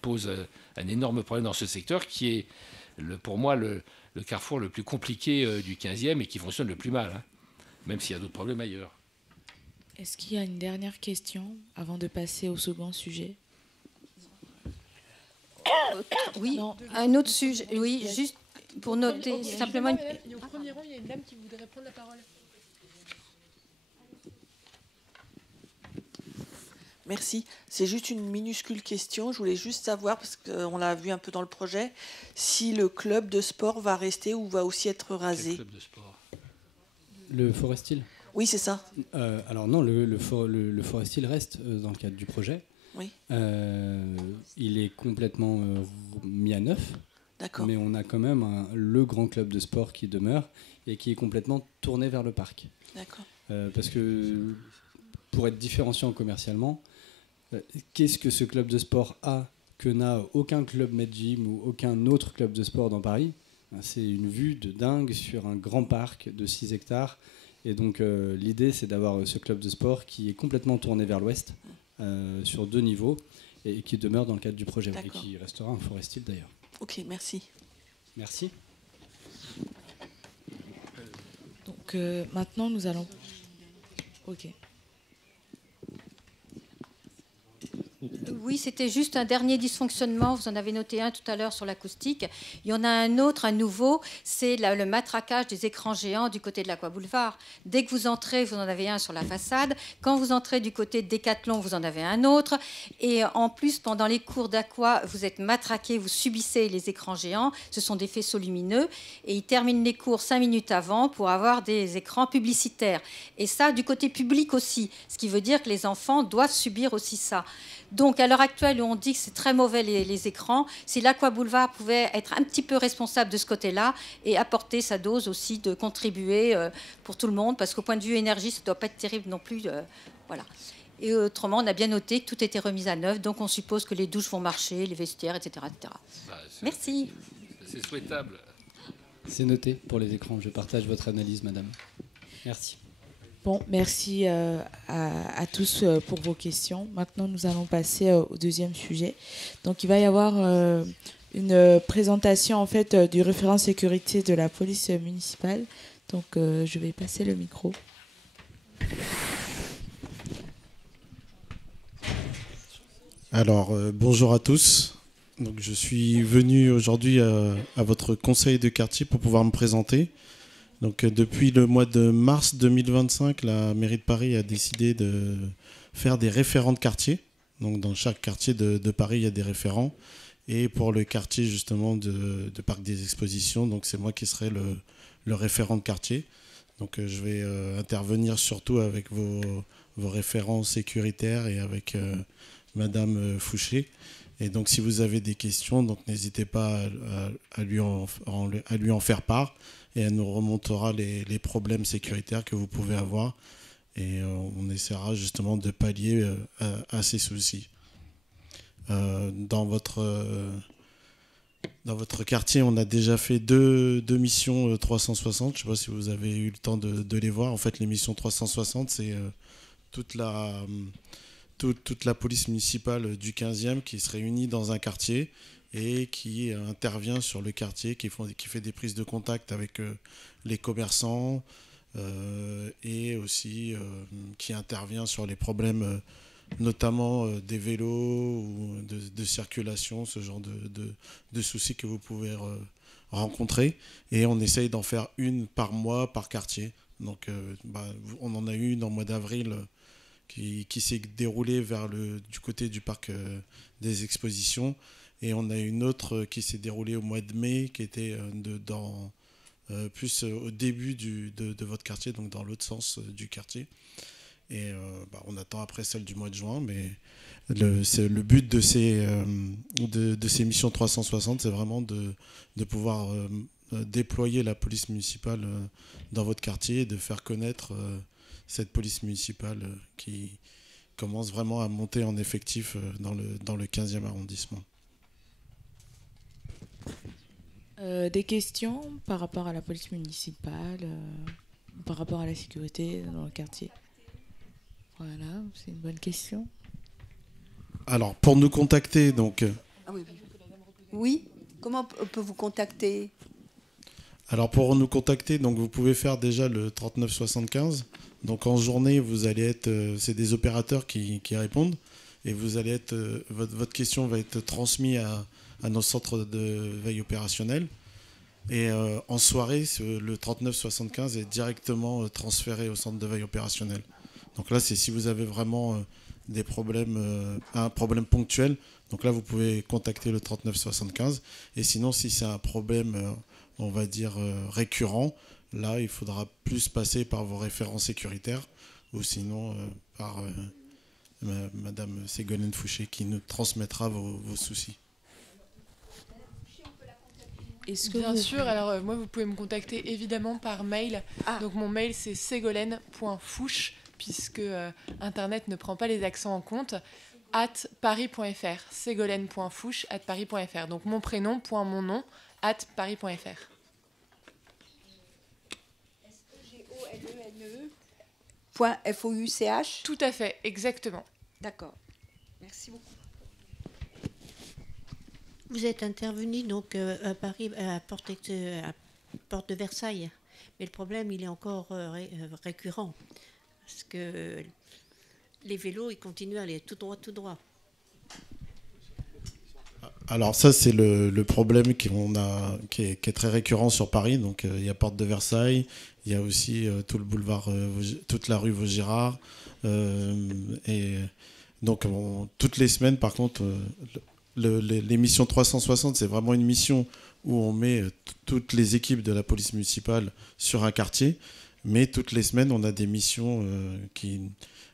Pose un énorme problème dans ce secteur qui est, pour moi, le carrefour le plus compliqué du 15e et qui fonctionne le plus mal. Hein. Même s'il y a d'autres problèmes ailleurs. Est-ce qu'il y a une dernière question avant de passer au second sujet ? Oui, un autre sujet. Oui, juste pour noter simplement. Au premier rang, il y a une dame qui voudrait prendre la parole. Merci. C'est juste une minuscule question. Je voulais juste savoir, parce qu'on l'a vu un peu dans le projet, si le club de sport va rester ou va aussi être rasé. Quel club de sport ? Le Forestil ? Oui, c'est ça. Alors non, le Forestil reste dans le cadre du projet. Oui. Il est complètement mis à neuf. D'accord. Mais on a quand même le grand club de sport qui demeure et qui est complètement tourné vers le parc. D'accord. Parce que pour être différenciant commercialement, qu'est-ce que ce club de sport a que n'a aucun club Medgym ou aucun autre club de sport dans Paris ? C'est une vue de dingue sur un grand parc de 6 hectares. Et donc l'idée, c'est d'avoir ce club de sport qui est complètement tourné vers l'ouest. Sur 2 niveaux et qui demeure dans le cadre du projet et qui restera un Forestil d'ailleurs. Ok, merci. Merci. Donc maintenant nous allons... Ok. Oui, c'était juste un dernier dysfonctionnement. Vous en avez noté un tout à l'heure sur l'acoustique. Il y en a un autre, un nouveau, c'est le matraquage des écrans géants du côté de l'Aqua Boulevard. Dès que vous entrez, vous en avez un sur la façade. Quand vous entrez du côté de Décathlon, vous en avez un autre. Et en plus, pendant les cours d'Aqua, vous êtes matraqué, vous subissez les écrans géants. Ce sont des faisceaux lumineux. Et ils terminent les cours 5 minutes avant pour avoir des écrans publicitaires. Et ça, du côté public aussi. Ce qui veut dire que les enfants doivent subir aussi ça. Donc, alors, l'heure actuelle où on dit que c'est très mauvais les écrans, si l'Aqua Boulevard pouvait être un petit peu responsable de ce côté-là et apporter sa dose aussi de contribuer pour tout le monde, parce qu'au point de vue énergie, ça ne doit pas être terrible non plus. Voilà. Et autrement, on a bien noté que tout était remis à neuf, donc on suppose que les douches vont marcher, les vestiaires, etc. etc. Merci. C'est souhaitable. C'est noté pour les écrans. Je partage votre analyse, madame. Merci. Bon, merci à tous pour vos questions. Maintenant, nous allons passer au deuxième sujet. Donc, il va y avoir une présentation en fait du référent sécurité de la police municipale. Donc, je vais passer le micro. Alors, bonjour à tous. Donc, je suis venu aujourd'hui à votre conseil de quartier pour pouvoir me présenter. Donc, depuis le mois de mars 2025, la mairie de Paris a décidé de faire des référents de quartier. Donc, dans chaque quartier de Paris, il y a des référents. Et pour le quartier justement de Parc des Expositions, donc c'est moi qui serai le référent de quartier. Donc, je vais intervenir surtout avec vos référents sécuritaires et avec Madame Fouché. Et donc, si vous avez des questions, donc n'hésitez pas à lui en faire part. Et elle nous remontera les problèmes sécuritaires que vous pouvez avoir. Et on essaiera justement de pallier à ces soucis. Dans votre quartier, on a déjà fait deux missions 360. Je ne sais pas si vous avez eu le temps de les voir. En fait, les missions 360, c'est toute la police municipale du 15e qui se réunit dans un quartier et qui intervient sur le quartier, qui fait des prises de contact avec les commerçants et aussi qui intervient sur les problèmes notamment des vélos ou de circulation, ce genre de soucis que vous pouvez rencontrer. Et on essaye d'en faire une par mois, par quartier. Donc on en a eu une en mois d'avril qui s'est déroulée du côté du parc des Expositions. Et on a une autre qui s'est déroulée au mois de mai, qui était plus au début de votre quartier, donc dans l'autre sens du quartier. Et on attend après celle du mois de juin, mais le but de ces missions 360, c'est vraiment de pouvoir déployer la police municipale dans votre quartier et de faire connaître cette police municipale qui commence vraiment à monter en effectif dans le 15e arrondissement. Des questions par rapport à la police municipale, par rapport à la sécurité dans le quartier? Voilà, c'est une bonne question. Alors, pour nous contacter, donc... Oui, comment on peut vous contacter? Alors, pour nous contacter, donc, vous pouvez faire déjà le 3975. Donc, en journée, vous allez être... c'est des opérateurs qui répondent. Et vous allez être... votre question va être transmise à nos centres de veille opérationnelle. Et en soirée, le 3975 est directement transféré au centre de veille opérationnelle. Donc là, c'est si vous avez vraiment des problèmes, un problème ponctuel. Donc là, vous pouvez contacter le 3975. Et sinon, si c'est un problème, on va dire, récurrent, là, il faudra plus passer par vos référents sécuritaires ou sinon par Madame Ségolène Fouché qui nous transmettra vos soucis. Bien sûr, alors moi vous pouvez me contacter évidemment par mail. Donc mon mail c'est ségolène.fouche puisque Internet ne prend pas les accents en compte, @paris.fr, ségolène.fouche @paris.fr. Donc mon prénom, point mon nom, @paris.fr. .fouch. Tout à fait, exactement. D'accord. Merci beaucoup. Vous êtes intervenu donc à Paris, à Porte de Versailles. Mais le problème, il est encore récurrent. Parce que les vélos, ils continuent à aller tout droit, tout droit. Alors ça, c'est le problème qui est très récurrent sur Paris. Donc il y a Porte de Versailles, il y a aussi tout le boulevard, toute la rue Vaugirard. Et donc toutes les semaines, par contre... l'émission 360, c'est vraiment une mission où on met toutes les équipes de la police municipale sur un quartier. Mais toutes les semaines, on a des missions qui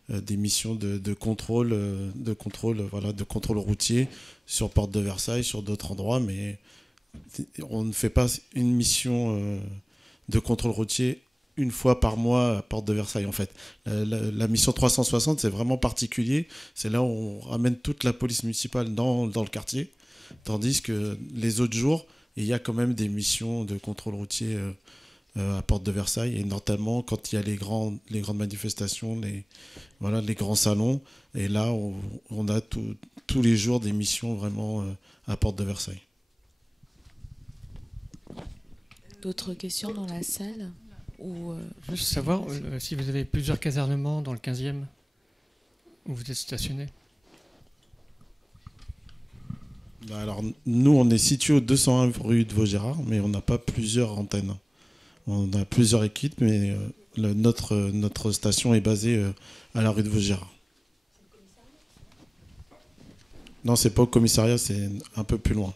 des missions de contrôle, voilà, de contrôle routier sur Porte de Versailles, sur d'autres endroits, mais on ne fait pas une mission de contrôle routier une fois par mois à Porte de Versailles, en fait. La mission 360, c'est vraiment particulier. C'est là où on ramène toute la police municipale dans le quartier, tandis que les autres jours, il y a quand même des missions de contrôle routier à Porte de Versailles, et notamment quand il y a les grandes manifestations, les grands salons. Et là, on a tous les jours des missions vraiment à Porte de Versailles. D'autres questions dans la salle ou, Juste savoir si vous avez plusieurs casernements dans le 15e où vous êtes stationné. Alors, nous, on est situé au 201 rue de Vaugirard, mais on n'a pas plusieurs antennes. On a plusieurs équipes, mais notre station est basée à la rue de Vaugirard. Non, c'est pas au commissariat, c'est un peu plus loin.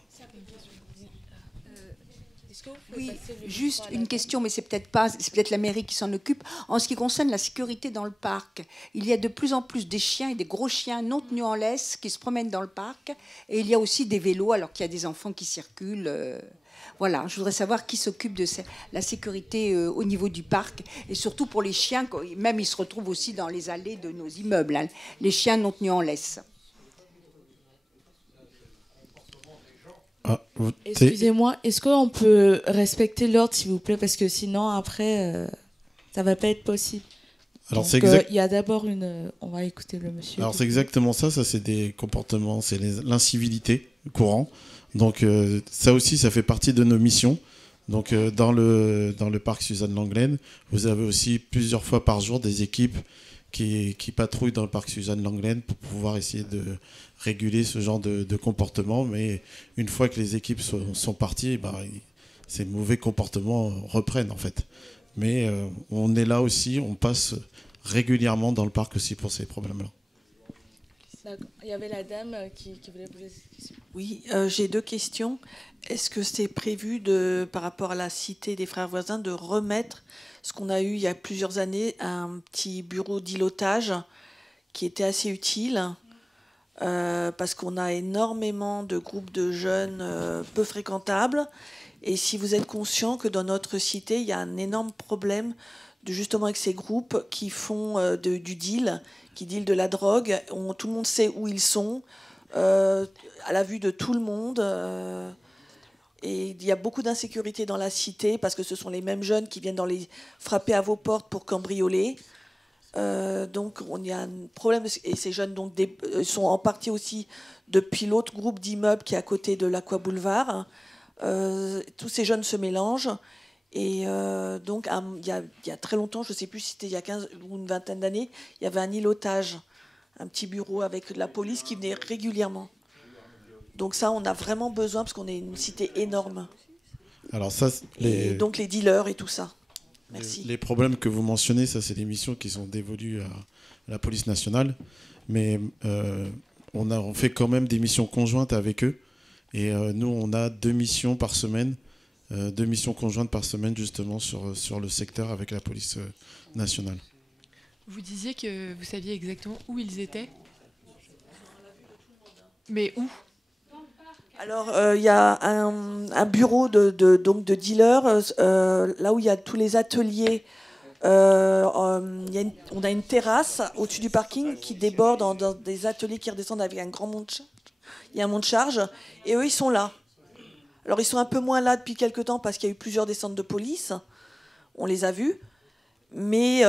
Oui, juste une question, mais c'est peut-être la mairie qui s'en occupe. En ce qui concerne la sécurité dans le parc, il y a de plus en plus des chiens et des gros chiens non tenus en laisse qui se promènent dans le parc. Et il y a aussi des vélos alors qu'il y a des enfants qui circulent. Voilà, je voudrais savoir qui s'occupe de la sécurité au niveau du parc. Et surtout pour les chiens, même ils se retrouvent aussi dans les allées de nos immeubles, hein, les chiens non tenus en laisse. Excusez-moi, est-ce qu'on peut respecter l'ordre, s'il vous plaît, parce que sinon, après, ça va pas être possible. Alors, donc, il y a d'abord on va écouter le monsieur. Alors, c'est exactement ça. Ça, c'est des comportements, c'est l'incivilité courant. Donc, ça aussi, ça fait partie de nos missions. Donc, dans le parc Suzanne Lenglen, vous avez aussi plusieurs fois par jour des équipes qui patrouillent dans le parc Suzanne Lenglen pour pouvoir essayer de réguler ce genre de comportement. Mais une fois que les équipes sont parties, ces mauvais comportements reprennent en fait. Mais on est là aussi, on passe régulièrement dans le parc aussi pour ces problèmes-là. D'accord. Il y avait la dame qui voulait poser cette question. Oui, j'ai deux questions. Est-ce que c'est prévu, par rapport à la cité des frères voisins, de remettre ce qu'on a eu il y a plusieurs années, un petit bureau d'îlotage qui était assez utile, parce qu'on a énormément de groupes de jeunes peu fréquentables. Et si vous êtes conscient que dans notre cité, il y a un énorme problème justement avec ces groupes qui font du deal, qui dealent de la drogue, tout le monde sait où ils sont, à la vue de tout le monde. Et il y a beaucoup d'insécurité dans la cité parce que ce sont les mêmes jeunes qui viennent frapper à vos portes pour cambrioler. Donc il y a un problème. Et ces jeunes sont en partie aussi depuis l'autre groupe d'immeubles qui est à côté de l'Aqua Boulevard. Tous ces jeunes se mélangent. Et donc il y a très longtemps, je ne sais plus si c'était il y a 15 ou une vingtaine d'années, il y avait un îlotage, un petit bureau avec de la police qui venait régulièrement. Donc ça, on a vraiment besoin parce qu'on est une cité énorme. Alors ça, et donc les dealers et tout ça. Merci. Les problèmes que vous mentionnez, ça c'est des missions qui sont dévolues à la police nationale, mais on fait quand même des missions conjointes avec eux. Et nous, on a 2 missions par semaine, 2 missions conjointes par semaine justement sur le secteur avec la police nationale. Vous disiez que vous saviez exactement où ils étaient, mais où ? Alors, il y a un bureau de dealers, là où il y a tous les ateliers. On a une terrasse au-dessus du parking qui déborde dans des ateliers qui redescendent avec un grand monte de charge. Il y a un monte de charge, et eux, ils sont là. Alors, ils sont un peu moins là depuis quelques temps parce qu'il y a eu plusieurs descentes de police. On les a vus. Mais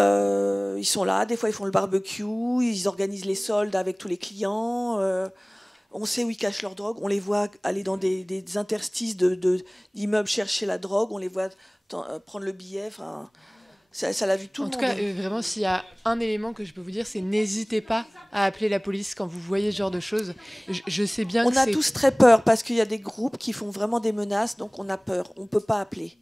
ils sont là. Des fois, ils font le barbecue. Ils organisent les soldes avec tous les clients. On sait où ils cachent leur drogue. On les voit aller dans des interstices d'immeubles chercher la drogue. On les voit prendre le billet. Enfin, ça l'a vu tout le monde. En tout cas, vraiment, s'il y a un élément que je peux vous dire, c'est n'hésitez pas à appeler la police quand vous voyez ce genre de choses. Je sais bien on a tous très peur parce qu'il y a des groupes qui font vraiment des menaces, donc on a peur. On ne peut pas appeler.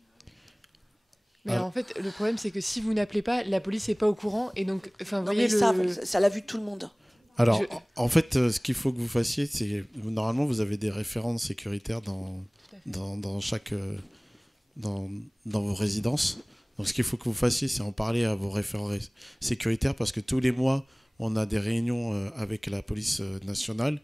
Mais en fait, le problème, c'est que si vous n'appelez pas, la police n'est pas au courant. Et donc, enfin, voyez ça l'a vu tout le monde. Alors, en fait, ce qu'il faut que vous fassiez, c'est normalement, vous avez des référents sécuritaires dans vos résidences. Donc, ce qu'il faut que vous fassiez, c'est en parler à vos référents sécuritaires parce que tous les mois, on a des réunions avec la police nationale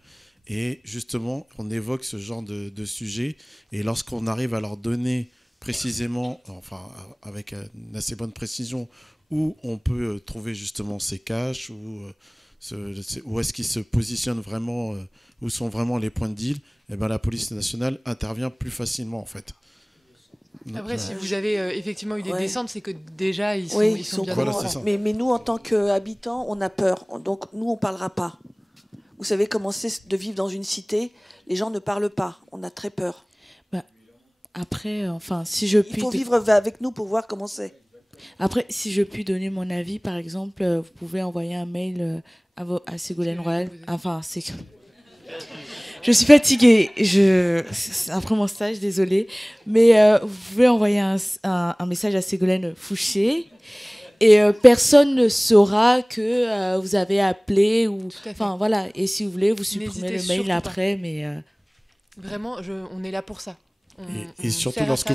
et justement, on évoque ce genre de sujet. Et lorsqu'on arrive à leur donner précisément, enfin avec une assez bonne précision, où on peut trouver justement ces caches, où est-ce qu'ils se positionnent vraiment, où sont vraiment les points de deal, et ben la police nationale intervient plus facilement en fait. Après, si vous avez effectivement eu des descentes, c'est que déjà ils sont, Oui, ils sont bien voilà, au courant. c'est ça. Mais nous, en tant qu'habitants, on a peur. Donc nous, on ne parlera pas. Vous savez comment c'est de vivre dans une cité, les gens ne parlent pas, on a très peur. Après, enfin, si je puis... Il faut vivre avec nous pour voir comment c'est. Après, si je puis donner mon avis, par exemple, vous pouvez envoyer un mail à Ségolène Royal. Enfin, c'est... Je suis fatiguée. C'est après mon stage, désolée. Mais vous pouvez envoyer un message à Ségolène Fouché. Et personne ne saura que vous avez appelé. Enfin, voilà. Et si vous voulez, vous supprimez le mail après. Mais Vraiment, on est là pour ça. Et surtout, lorsque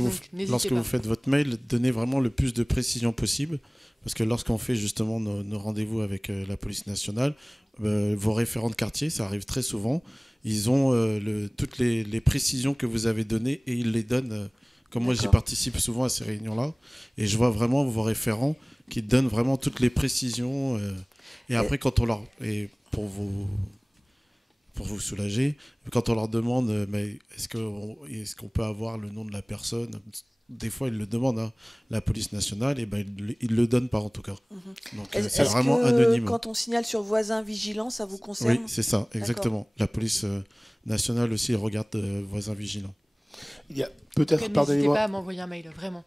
vous faites votre mail, donnez vraiment le plus de précision possible. Parce que lorsqu'on fait justement nos rendez-vous avec la police nationale, vos référents de quartier, ça arrive très souvent, ils ont toutes les précisions que vous avez données et ils les donnent. Comme moi, j'y participe souvent à ces réunions-là. Et je vois vraiment vos référents qui donnent vraiment toutes les précisions. Et après, quand on leur... Et pour vous soulager, quand on leur demande mais est-ce qu'on peut avoir le nom de la personne, des fois ils le demandent à la police nationale, et ben ils le donnent pas en tout cas. Donc c'est vraiment anonyme. Quand on signale sur voisin vigilant, ça vous concerne? Oui, c'est ça, exactement. La police nationale aussi regarde voisin vigilant. Il y a peut-être, n'hésitez pas à m'envoyer un mail, vraiment.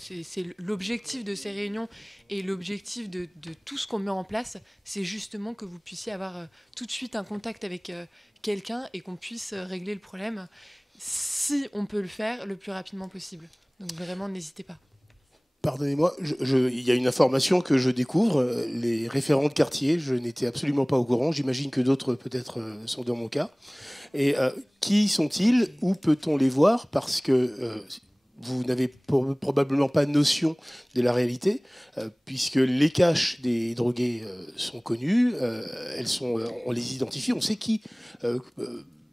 C'est l'objectif de ces réunions et l'objectif de tout ce qu'on met en place, c'est justement que vous puissiez avoir tout de suite un contact avec quelqu'un et qu'on puisse régler le problème si on peut le faire le plus rapidement possible. Donc vraiment, n'hésitez pas. Pardonnez-moi, il y a une information que je découvre. Les référents de quartier, je n'étais absolument pas au courant. J'imagine que d'autres peut-être sont dans mon cas. Et qui sont-ils? Où peut-on les voir? Parce que... vous n'avez probablement pas notion de la réalité, puisque les caches des drogués sont connues, on les identifie, on sait qui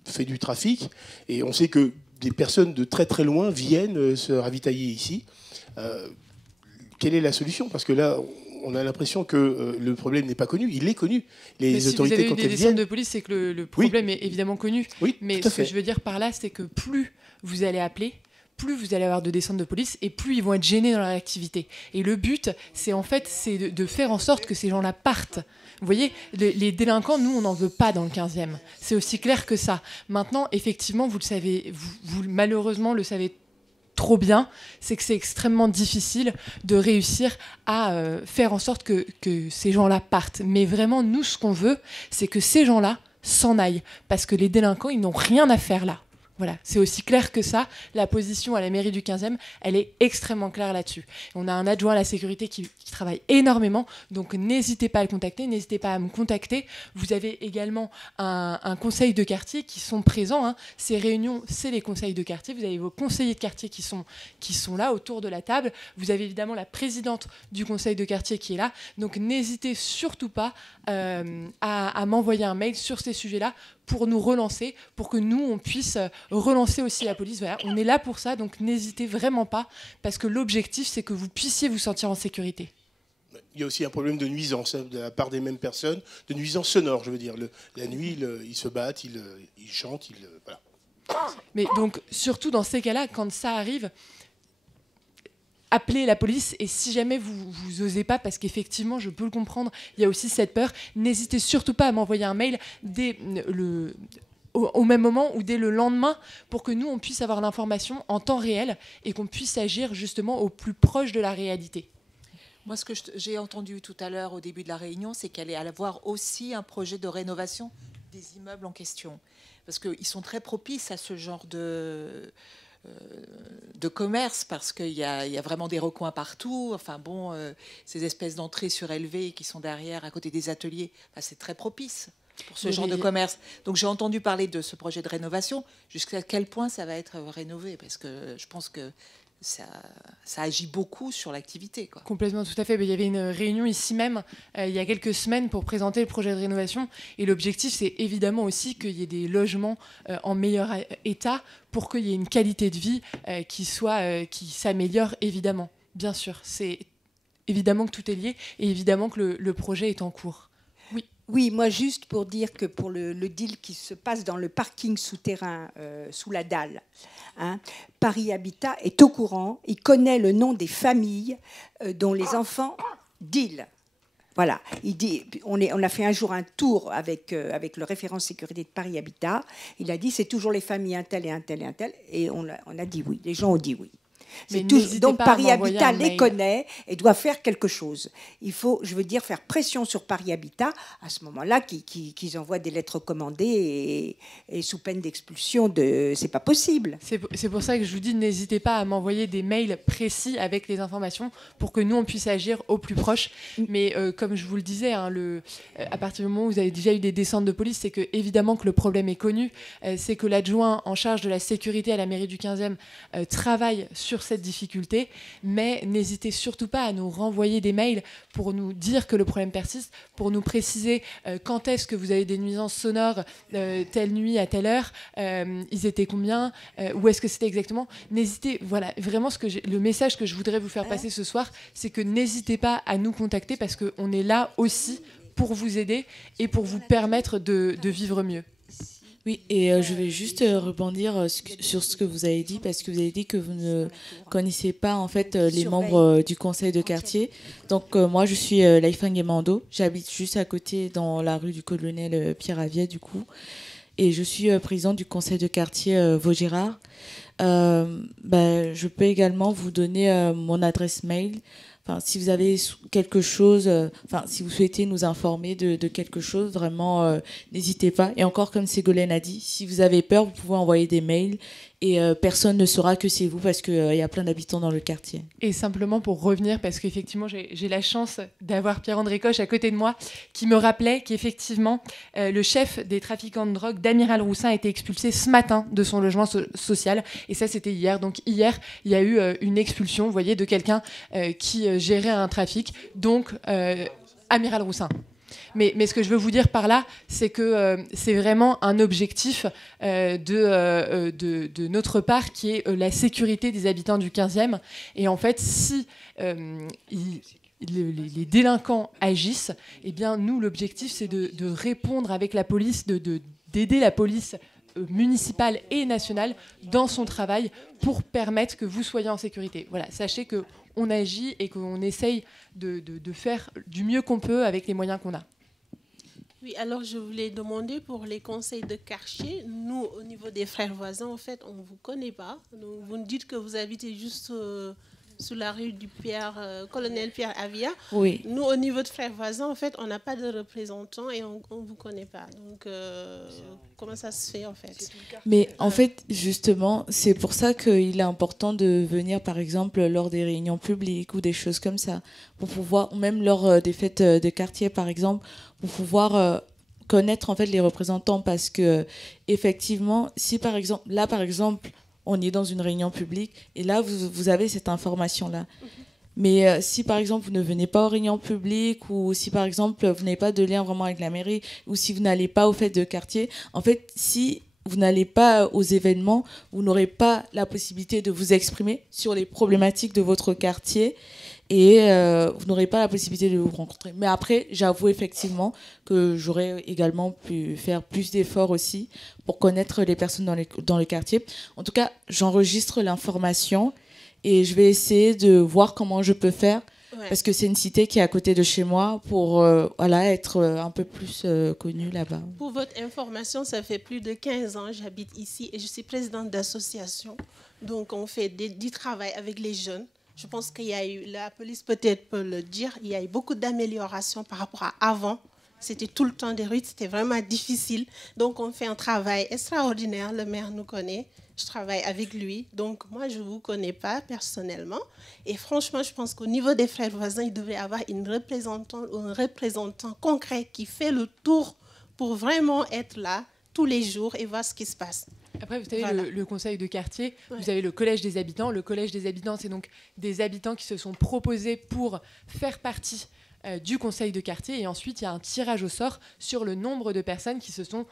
fait du trafic, et on sait que des personnes de très très loin viennent se ravitailler ici. Quelle est la solution? Parce que là, on a l'impression que le problème n'est pas connu. Il est connu. Mais si vous avez eu des descentes de police, c'est que le problème est évidemment connu. Oui, mais ce que je veux dire par là, c'est que plus vous allez appeler, plus vous allez avoir de descentes de police et plus ils vont être gênés dans leur activité. Et le but, c'est de faire en sorte que ces gens-là partent. Vous voyez, les délinquants, nous, on n'en veut pas dans le 15e. C'est aussi clair que ça. Maintenant, effectivement, vous le savez, vous malheureusement le savez trop bien, c'est que c'est extrêmement difficile de réussir à faire en sorte que ces gens-là partent. Mais vraiment, nous, ce qu'on veut, c'est que ces gens-là s'en aillent. Parce que les délinquants, ils n'ont rien à faire là. Voilà, c'est aussi clair que ça. La position à la mairie du 15e, elle est extrêmement claire là-dessus. On a un adjoint à la sécurité qui travaille énormément, donc n'hésitez pas à le contacter, n'hésitez pas à me contacter. Vous avez également un conseil de quartier qui sont présents. Hein. Ces réunions, c'est les conseils de quartier. Vous avez vos conseillers de quartier qui sont là autour de la table. Vous avez évidemment la présidente du conseil de quartier qui est là. Donc n'hésitez surtout pas à m'envoyer un mail sur ces sujets-là pour nous relancer, pour que nous, on puisse relancer aussi la police. Voilà, on est là pour ça, donc n'hésitez vraiment pas, parce que l'objectif, c'est que vous puissiez vous sentir en sécurité. Il y a aussi un problème de nuisance de la part des mêmes personnes, de nuisance sonore, je veux dire. La nuit, ils se battent, ils chantent, voilà. Mais donc, surtout dans ces cas-là, quand ça arrive, appelez la police, et si jamais vous osez pas, parce qu'effectivement je peux le comprendre, il y a aussi cette peur, n'hésitez surtout pas à m'envoyer un mail au même moment ou dès le lendemain, pour que nous on puisse avoir l'information en temps réel et qu'on puisse agir justement au plus proche de la réalité. Moi, ce que j'ai entendu tout à l'heure au début de la réunion, c'est qu'elle allait avoir aussi un projet de rénovation des immeubles en question, parce qu'ils sont très propices à ce genre de commerce, parce qu'il y a vraiment des recoins partout. Enfin bon, ces espèces d'entrées surélevées qui sont derrière, à côté des ateliers, c'est très propice pour ce genre de commerce. Donc j'ai entendu parler de ce projet de rénovation. Jusqu'à quel point ça va être rénové? Parce que je pense que ça agit beaucoup sur l'activité, quoi. Complètement, tout à fait. Il y avait une réunion ici même il y a quelques semaines pour présenter le projet de rénovation. Et l'objectif, c'est évidemment aussi qu'il y ait des logements en meilleur état pour qu'il y ait une qualité de vie qui s'améliore, évidemment. Bien sûr, c'est évidemment que tout est lié et évidemment que le projet est en cours. Oui. Oui, moi juste pour dire que pour le deal qui se passe dans le parking souterrain sous la dalle, hein, Paris Habitat est au courant, il connaît le nom des familles dont les enfants deal. Voilà, il dit, on a fait un jour un tour avec le référent sécurité de Paris Habitat, il a dit c'est toujours les familles un tel et un tel et un tel, et on a dit oui, les gens ont dit oui. Donc Paris Habitat les connaît et doit faire quelque chose. Il faut, je veux dire, faire pression sur Paris Habitat à ce moment-là qu'ils envoient des lettres recommandées et sous peine d'expulsion. C'est pas possible. C'est pour ça que je vous dis, n'hésitez pas à m'envoyer des mails précis avec les informations pour que nous on puisse agir au plus proche. Mais comme je vous le disais, hein, à partir du moment où vous avez déjà eu des descentes de police, c'est que évidemment que le problème est connu. C'est que l'adjoint en charge de la sécurité à la mairie du 15e travaille sur cette difficulté, mais n'hésitez surtout pas à nous renvoyer des mails pour nous dire que le problème persiste, pour nous préciser quand est-ce que vous avez des nuisances sonores telle nuit à telle heure, ils étaient combien, où est-ce que c'était exactement. N'hésitez, voilà, vraiment le message que je voudrais vous faire passer ce soir, c'est que n'hésitez pas à nous contacter parce qu'on est là aussi pour vous aider et pour vous permettre de vivre mieux. Oui, et je vais juste rebondir sur ce que vous avez dit, parce que vous avez dit que vous ne connaissez pas en fait les membres du conseil de quartier. Donc moi, je suis Laïfa Nguemando, j'habite juste à côté dans la rue du colonel Pierre Avier du coup, et je suis présidente du conseil de quartier Vaugirard. Je peux également vous donner mon adresse mail. Enfin, si vous avez quelque chose, si vous souhaitez nous informer de quelque chose, vraiment, n'hésitez pas. Et encore, comme Ségolène a dit, si vous avez peur, vous pouvez envoyer des mails et personne ne saura que c'est vous parce qu'il y a plein d'habitants dans le quartier. Et simplement pour revenir, parce qu'effectivement, j'ai la chance d'avoir Pierre-André Coche à côté de moi, qui me rappelait qu'effectivement, le chef des trafiquants de drogue d'Amiral Roussin a été expulsé ce matin de son logement social. Et ça, c'était hier. Donc hier, il y a eu une expulsion, vous voyez, de quelqu'un qui gérait un trafic. Donc, Amiral Roussin. Mais ce que je veux vous dire par là, c'est que c'est vraiment un objectif de notre part qui est la sécurité des habitants du 15e. Et en fait, si les délinquants agissent, eh bien, nous, l'objectif, c'est de répondre avec la police, d'aider la police municipale et nationale dans son travail pour permettre que vous soyez en sécurité. Voilà, sachez qu'on agit et qu'on essaye de faire du mieux qu'on peut avec les moyens qu'on a. Oui, alors je voulais demander pour les conseils de quartier, nous, au niveau des frères voisins, en fait, on ne vous connaît pas. Donc, vous nous dites que vous habitez juste sous la rue du colonel Pierre Avia. Oui. Nous, au niveau de frères voisins, en fait, on n'a pas de représentants et on ne vous connaît pas. Donc, comment ça se fait, en fait? Mais en fait, justement, c'est pour ça qu'il est important de venir, par exemple, lors des réunions publiques ou des choses comme ça, pour pouvoir, même lors des fêtes de quartier, par exemple, pour pouvoir connaître en fait les représentants, parce que effectivement, si par exemple, là, par exemple, on est dans une réunion publique et là, vous avez cette information-là. Mais si, par exemple, vous ne venez pas aux réunions publiques ou si, par exemple, vous n'avez pas de lien vraiment avec la mairie ou si vous n'allez pas aux fêtes de quartier, en fait, si vous n'allez pas aux événements, vous n'aurez pas la possibilité de vous exprimer sur les problématiques de votre quartier et vous n'aurez pas la possibilité de vous rencontrer. Mais après, j'avoue effectivement que j'aurais également pu faire plus d'efforts aussi pour connaître les personnes dans le quartier. En tout cas, j'enregistre l'information et je vais essayer de voir comment je peux faire, parce que c'est une cité qui est à côté de chez moi, pour être un peu plus connue là-bas. Pour votre information, ça fait plus de 15 ans que j'habite ici et je suis présidente d'association. Donc, on fait du travail avec les jeunes. Je pense qu'il y a eu, la police peut-être peut le dire, il y a eu beaucoup d'améliorations par rapport à avant. C'était tout le temps des rues, c'était vraiment difficile. Donc, on fait un travail extraordinaire. Le maire nous connaît. Je travaille avec lui. Donc, moi, je ne vous connais pas personnellement. Et franchement, je pense qu'au niveau des frères voisins, il devrait y avoir une représentante ou un représentant concret qui fait le tour pour vraiment être là tous les jours et voir ce qui se passe. Après, vous savez, Voilà. le conseil de quartier, Ouais. vous avez le collège des habitants. Le collège des habitants, c'est donc des habitants qui se sont proposés pour faire partie du conseil de quartier. Et ensuite, il y a un tirage au sort sur le nombre de personnes qui se sont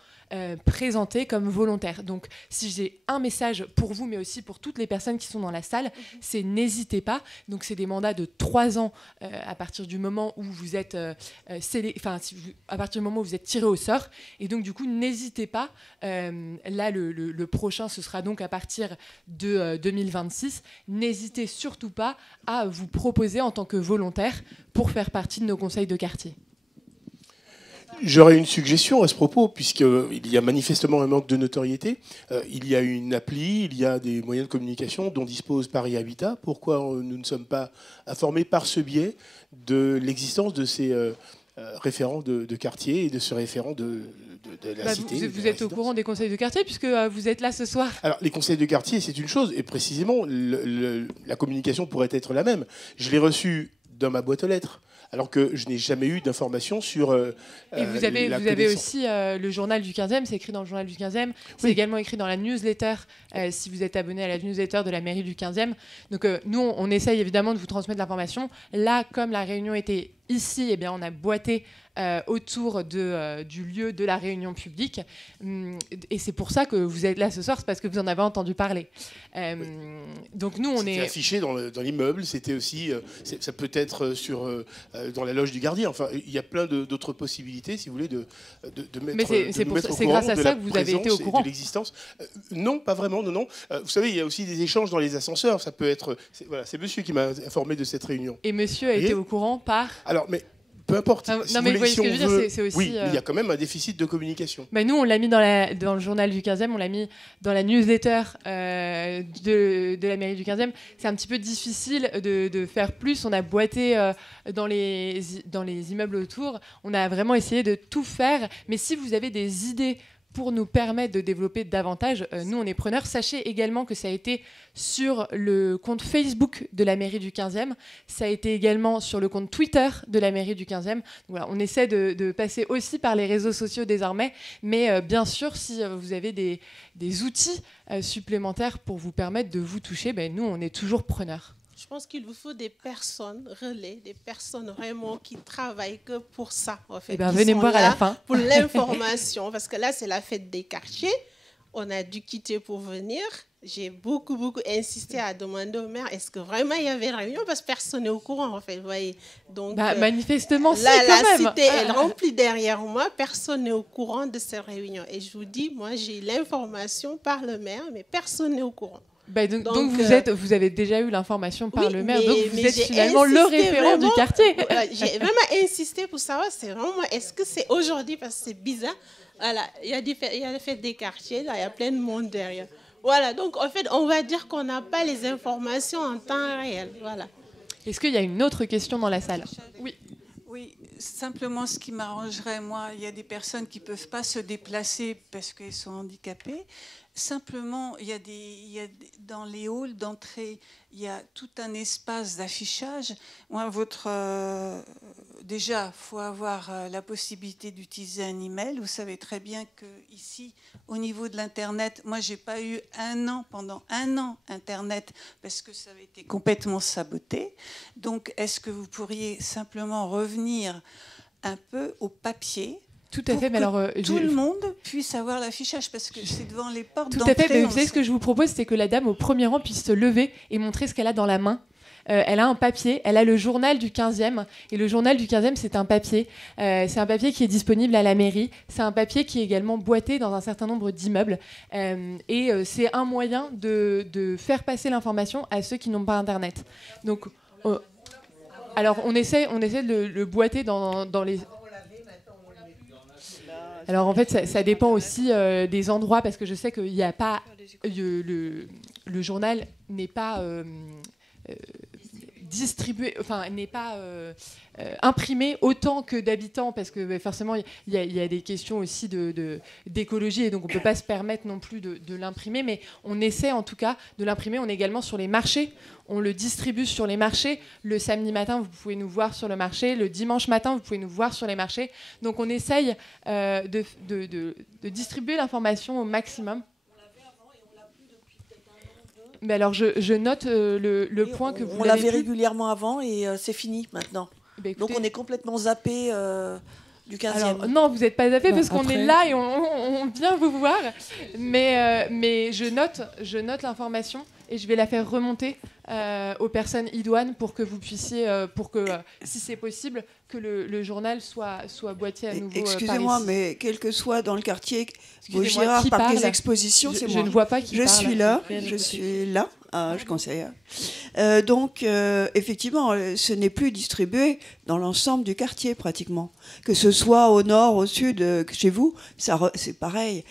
présentées comme volontaires. Donc, si j'ai un message pour vous, mais aussi pour toutes les personnes qui sont dans la salle, c'est n'hésitez pas. Donc, c'est des mandats de 3 ans à partir du moment où vous êtes à partir du moment où vous êtes tiré au sort. Et donc, du coup, n'hésitez pas. Là, le prochain, ce sera donc à partir de 2026. N'hésitez surtout pas à vous proposer en tant que volontaire pour faire partie de nos conseils de quartier. J'aurais une suggestion à ce propos, puisqu'il y a manifestement un manque de notoriété. Il y a une appli, il y a des moyens de communication dont dispose Paris Habitat. Pourquoi nous ne sommes pas informés par ce biais de l'existence de ces référents de quartier et de ce référent de la cité? Vous êtes au courant des conseils de quartier puisque vous êtes là ce soir. Alors, les conseils de quartier, c'est une chose, et précisément, la communication pourrait être la même. Je l'ai reçu dans ma boîte aux lettres, alors que je n'ai jamais eu d'informations sur et vous avez aussi le journal du 15e, c'est écrit dans le journal du 15e, c'est également écrit dans la newsletter, si vous êtes abonné à la newsletter de la mairie du 15e. Donc nous, on essaye évidemment de vous transmettre l'information. Là, comme la réunion était ici, eh bien, on a boité autour du lieu de la réunion publique. Et c'est pour ça que vous êtes là ce soir, c'est parce que vous en avez entendu parler. Donc nous, on est affiché dans l'immeuble, c'était aussi, ça peut être dans la loge du gardien. Enfin, il y a plein d'autres possibilités, si vous voulez, de mettre, c'est grâce à ça que vous avez été au courant de l'existence. Non, pas vraiment, non. Vous savez, il y a aussi des échanges dans les ascenseurs. Ça peut être, c'est monsieur qui m'a informé de cette réunion. Et monsieur a été au courant par... Alors, mais peu importe. Non, mais vous voyez ce que je veux dire, c'est aussi... Oui, il y a quand même un déficit de communication. Bah nous, on l'a mis dans le journal du 15e, on l'a mis dans la newsletter de la mairie du 15e. C'est un petit peu difficile de faire plus. On a boité dans les immeubles autour. On a vraiment essayé de tout faire. Mais si vous avez des idées pour nous permettre de développer davantage, nous, on est preneurs. Sachez également que ça a été sur le compte Facebook de la mairie du 15e. Ça a été également sur le compte Twitter de la mairie du 15e. Donc, voilà, on essaie de passer aussi par les réseaux sociaux désormais. Mais bien sûr, si vous avez des outils supplémentaires pour vous permettre de vous toucher, nous, on est toujours preneurs. Je pense qu'il vous faut des personnes relais, des personnes vraiment qui travaillent que pour ça, en fait. Eh bien, venez me voir à la fin. Pour l'information, parce que là, c'est la fête des quartiers. On a dû quitter pour venir. J'ai beaucoup insisté à demander au maire, est-ce que vraiment il y avait une réunion? Parce que personne n'est au courant, en fait, vous voyez. Donc, manifestement, là, quand la même. cité est remplie derrière moi, personne n'est au courant de cette réunion. Et je vous dis, moi, j'ai l'information par le maire, mais personne n'est au courant. Donc vous avez déjà eu l'information par le maire, donc vous êtes j'ai finalement le référent du quartier. J'ai vraiment insisté pour savoir, c'est vraiment, est-ce que c'est aujourd'hui, parce que c'est bizarre. Voilà, il y a la fête des quartiers, là, il y a plein de monde derrière. Voilà, donc en fait, on va dire qu'on n'a pas les informations en temps réel. Voilà. Est-ce qu'il y a une autre question dans la salle? Oui. Oui, simplement ce qui m'arrangerait, moi, il y a des personnes qui ne peuvent pas se déplacer parce qu'elles sont handicapées. Simplement, il y a dans les halls d'entrée, il y a tout un espace d'affichage. Moi, déjà, il faut avoir la possibilité d'utiliser un email. Vous savez très bien qu'ici, au niveau de l'Internet, moi, je n'ai pas eu pendant un an, Internet, parce que ça avait été complètement saboté. Donc, est-ce que vous pourriez simplement revenir un peu au papier? Tout à fait, mais alors tout le monde puisse avoir l'affichage, parce que c'est devant les portes Tout d'entrée. à fait, mais vous savez ce que je vous propose, c'est que la dame au premier rang puisse se lever et montrer ce qu'elle a dans la main. Elle a un papier, elle a le journal du 15e, et le journal du 15e, c'est un papier. C'est un papier qui est disponible à la mairie, c'est un papier qui est également boîté dans un certain nombre d'immeubles, et c'est un moyen de faire passer l'information à ceux qui n'ont pas Internet. Donc, alors on essaie de le boîter dans les... Alors en fait, ça dépend aussi des endroits, parce que je sais qu'il n'y a pas... Le journal n'est pas distribué, enfin n'est pas imprimé autant que d'habitants, parce que forcément il y a des questions aussi d'écologie, et donc on ne peut pas se permettre non plus de l'imprimer, mais on essaie en tout cas de l'imprimer. On est également sur les marchés, on le distribue sur les marchés. Le samedi matin, vous pouvez nous voir sur le marché. Le dimanche matin, vous pouvez nous voir sur les marchés. Donc on essaye de distribuer l'information au maximum. Mais alors, je note le point que vous On l'avait régulièrement avant et c'est fini maintenant. Donc on est complètement zappé du 15e. Alors, non, vous n'êtes pas zappé parce qu'on est là et on vient vous voir. Mais je note l'information et je vais la faire remonter aux personnes idoines pour que vous puissiez, si c'est possible, que le journal soit boîtier à nouveau. Excusez-moi, mais quel que soit dans le quartier Vaugirard, par les expositions, c'est moi. Je ne vois pas qui parle. Je suis là. Je conseille. Donc, effectivement, ce n'est plus distribué dans l'ensemble du quartier, pratiquement. Que ce soit au nord, au sud, chez vous, c'est pareil.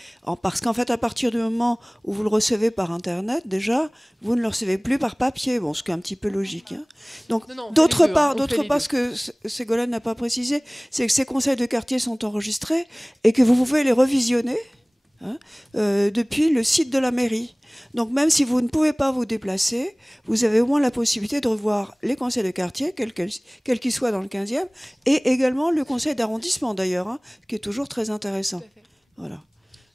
Parce qu'en fait, à partir du moment où vous le recevez par Internet, déjà, vous ne le recevez plus par papier. Bon, ce qui est un petit peu logique. Hein. Donc, d'autre part, ce que Ségolène n'a pas précisé, c'est que ces conseils de quartier sont enregistrés et que vous pouvez les revisionner depuis le site de la mairie. Donc même si vous ne pouvez pas vous déplacer, vous avez au moins la possibilité de revoir les conseils de quartier, quels qu'ils soient dans le 15e, et également le conseil d'arrondissement d'ailleurs, qui est toujours très intéressant. Voilà.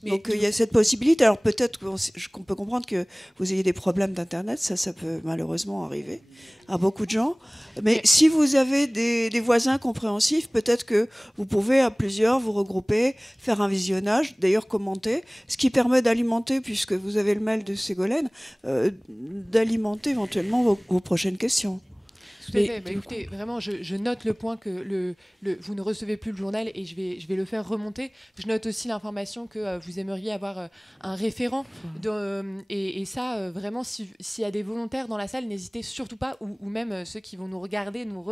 Donc il y a cette possibilité. Alors peut-être qu'on peut comprendre que vous ayez des problèmes d'Internet, ça peut malheureusement arriver à beaucoup de gens. Mais si vous avez des voisins compréhensifs, peut-être que vous pouvez à plusieurs vous regrouper, faire un visionnage, d'ailleurs commenter, ce qui permet d'alimenter, puisque vous avez le mail de Ségolène, d'alimenter éventuellement vos prochaines questions. Tout à fait. Écoutez, vraiment, je note le point que vous ne recevez plus le journal et je vais le faire remonter. Je note aussi l'information que vous aimeriez avoir un référent. Et ça, vraiment, s'il y a des volontaires dans la salle, n'hésitez surtout pas, ou même ceux qui vont nous regarder, nous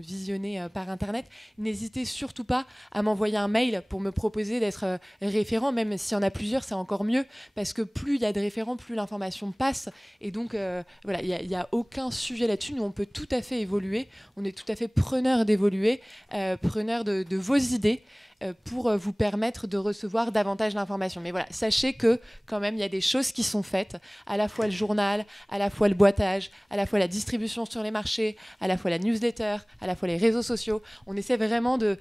visionner par Internet, n'hésitez surtout pas à m'envoyer un mail pour me proposer d'être référent. Même s'il y en a plusieurs, c'est encore mieux, parce que plus il y a de référents, plus l'information passe. Et donc, voilà, il n'y a aucun sujet là-dessus. Nous, on peut tout à fait évoluer. On est tout à fait preneur d'évoluer, preneur de vos idées pour vous permettre de recevoir davantage d'informations. Mais voilà, sachez que quand même, il y a des choses qui sont faites, à la fois le journal, à la fois le boîtage, à la fois la distribution sur les marchés, à la fois la newsletter, à la fois les réseaux sociaux. On essaie vraiment de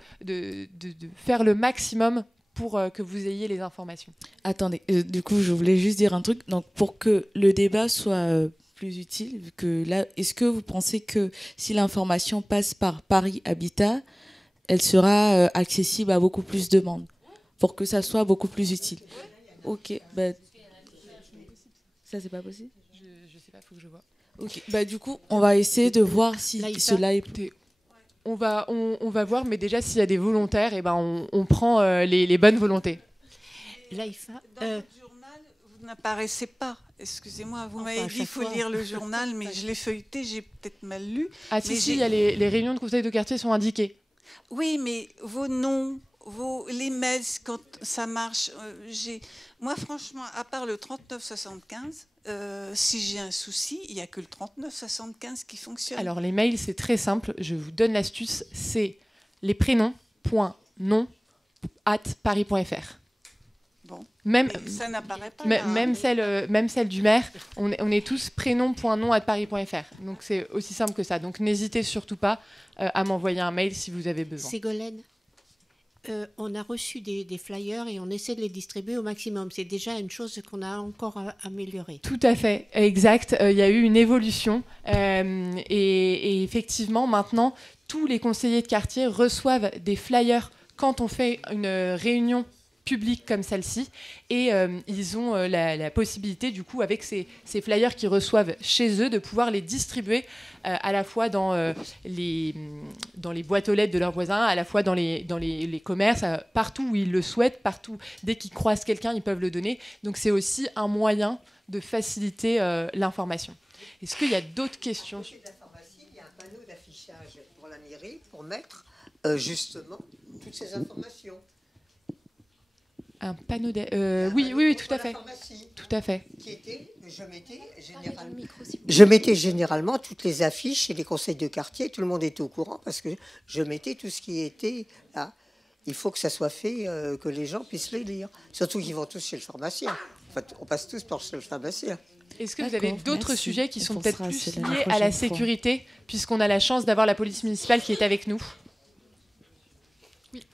faire le maximum pour que vous ayez les informations. Attendez, du coup, je voulais juste dire un truc. Donc, pour que le débat soit plus utile, que là, est-ce que vous pensez que si l'information passe par Paris Habitat, elle sera accessible à beaucoup plus de monde, pour que ça soit beaucoup plus utile? Ok, ça c'est pas possible. Je sais pas, faut que je vois. Ok, du coup, on va essayer de voir si cela est. On va voir, mais déjà s'il y a des volontaires, et on prend les bonnes volontés. L'AIFA. Dans votre journal, vous n'apparaissez pas. Excusez-moi, vous m'avez dit qu'il faut lire le journal, mais je l'ai feuilleté, j'ai peut-être mal lu. Ah si, il y a les réunions de conseil de quartier sont indiquées. Oui, mais vos noms, les mails, quand ça marche, moi franchement, à part le 3975, si j'ai un souci, il n'y a que le 3975 qui fonctionne. Alors les mails, c'est très simple, je vous donne l'astuce, c'est les prénoms.nom@paris.fr. Bon. Même, ça n'apparaît pas. Même celle du maire, on est tous prénom.nom@paris.fr. Donc c'est aussi simple que ça. Donc n'hésitez surtout pas à m'envoyer un mail si vous avez besoin. Ségolène, on a reçu des flyers et on essaie de les distribuer au maximum. C'est déjà une chose qu'on a encore améliorée. Tout à fait, exact. Il y a eu une évolution et effectivement maintenant tous les conseillers de quartier reçoivent des flyers quand on fait une réunion publique comme celle-ci et ils ont la possibilité du coup avec ces flyers qu'ils reçoivent chez eux de pouvoir les distribuer à la fois dans les boîtes aux lettres de leurs voisins, à la fois dans les commerces, partout où ils le souhaitent, partout dès qu'ils croisent quelqu'un ils peuvent le donner. Donc c'est aussi un moyen de faciliter l'information. Est-ce qu'il y a d'autres questions? Il y a un panneau d'affichage pour la mairie pour mettre justement toutes ces informations. Un panneau oui, tout à fait. Tout à fait. Je mettais généralement toutes les affiches et les conseils de quartier, tout le monde était au courant parce que je mettais tout ce qui était là. Il faut que ça soit fait, que les gens puissent les lire. Surtout qu'ils vont tous chez le pharmacien. En fait, on passe tous par chez le pharmacien. Est-ce que vous avez d'autres sujets qui sont peut-être plus liés à la sécurité, puisqu'on a la chance d'avoir la police municipale qui est avec nous?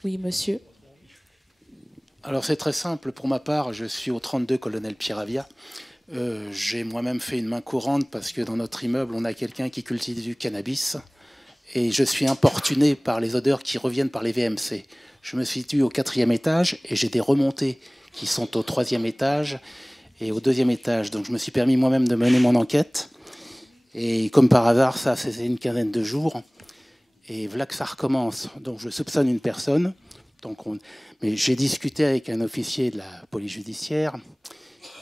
Oui, monsieur. Alors c'est très simple, pour ma part, je suis au 32 colonel Pierravia. J'ai moi-même fait une main courante parce que dans notre immeuble, on a quelqu'un qui cultive du cannabis et je suis importuné par les odeurs qui reviennent par les VMC. Je me situe au 4e étage et j'ai des remontées qui sont au 3e étage et au 2e étage. Donc je me suis permis moi-même de mener mon enquête. Et comme par hasard, ça c'est une quinzaine de jours. Et voilà que ça recommence. Donc je soupçonne une personne. Mais j'ai discuté avec un officier de la police judiciaire.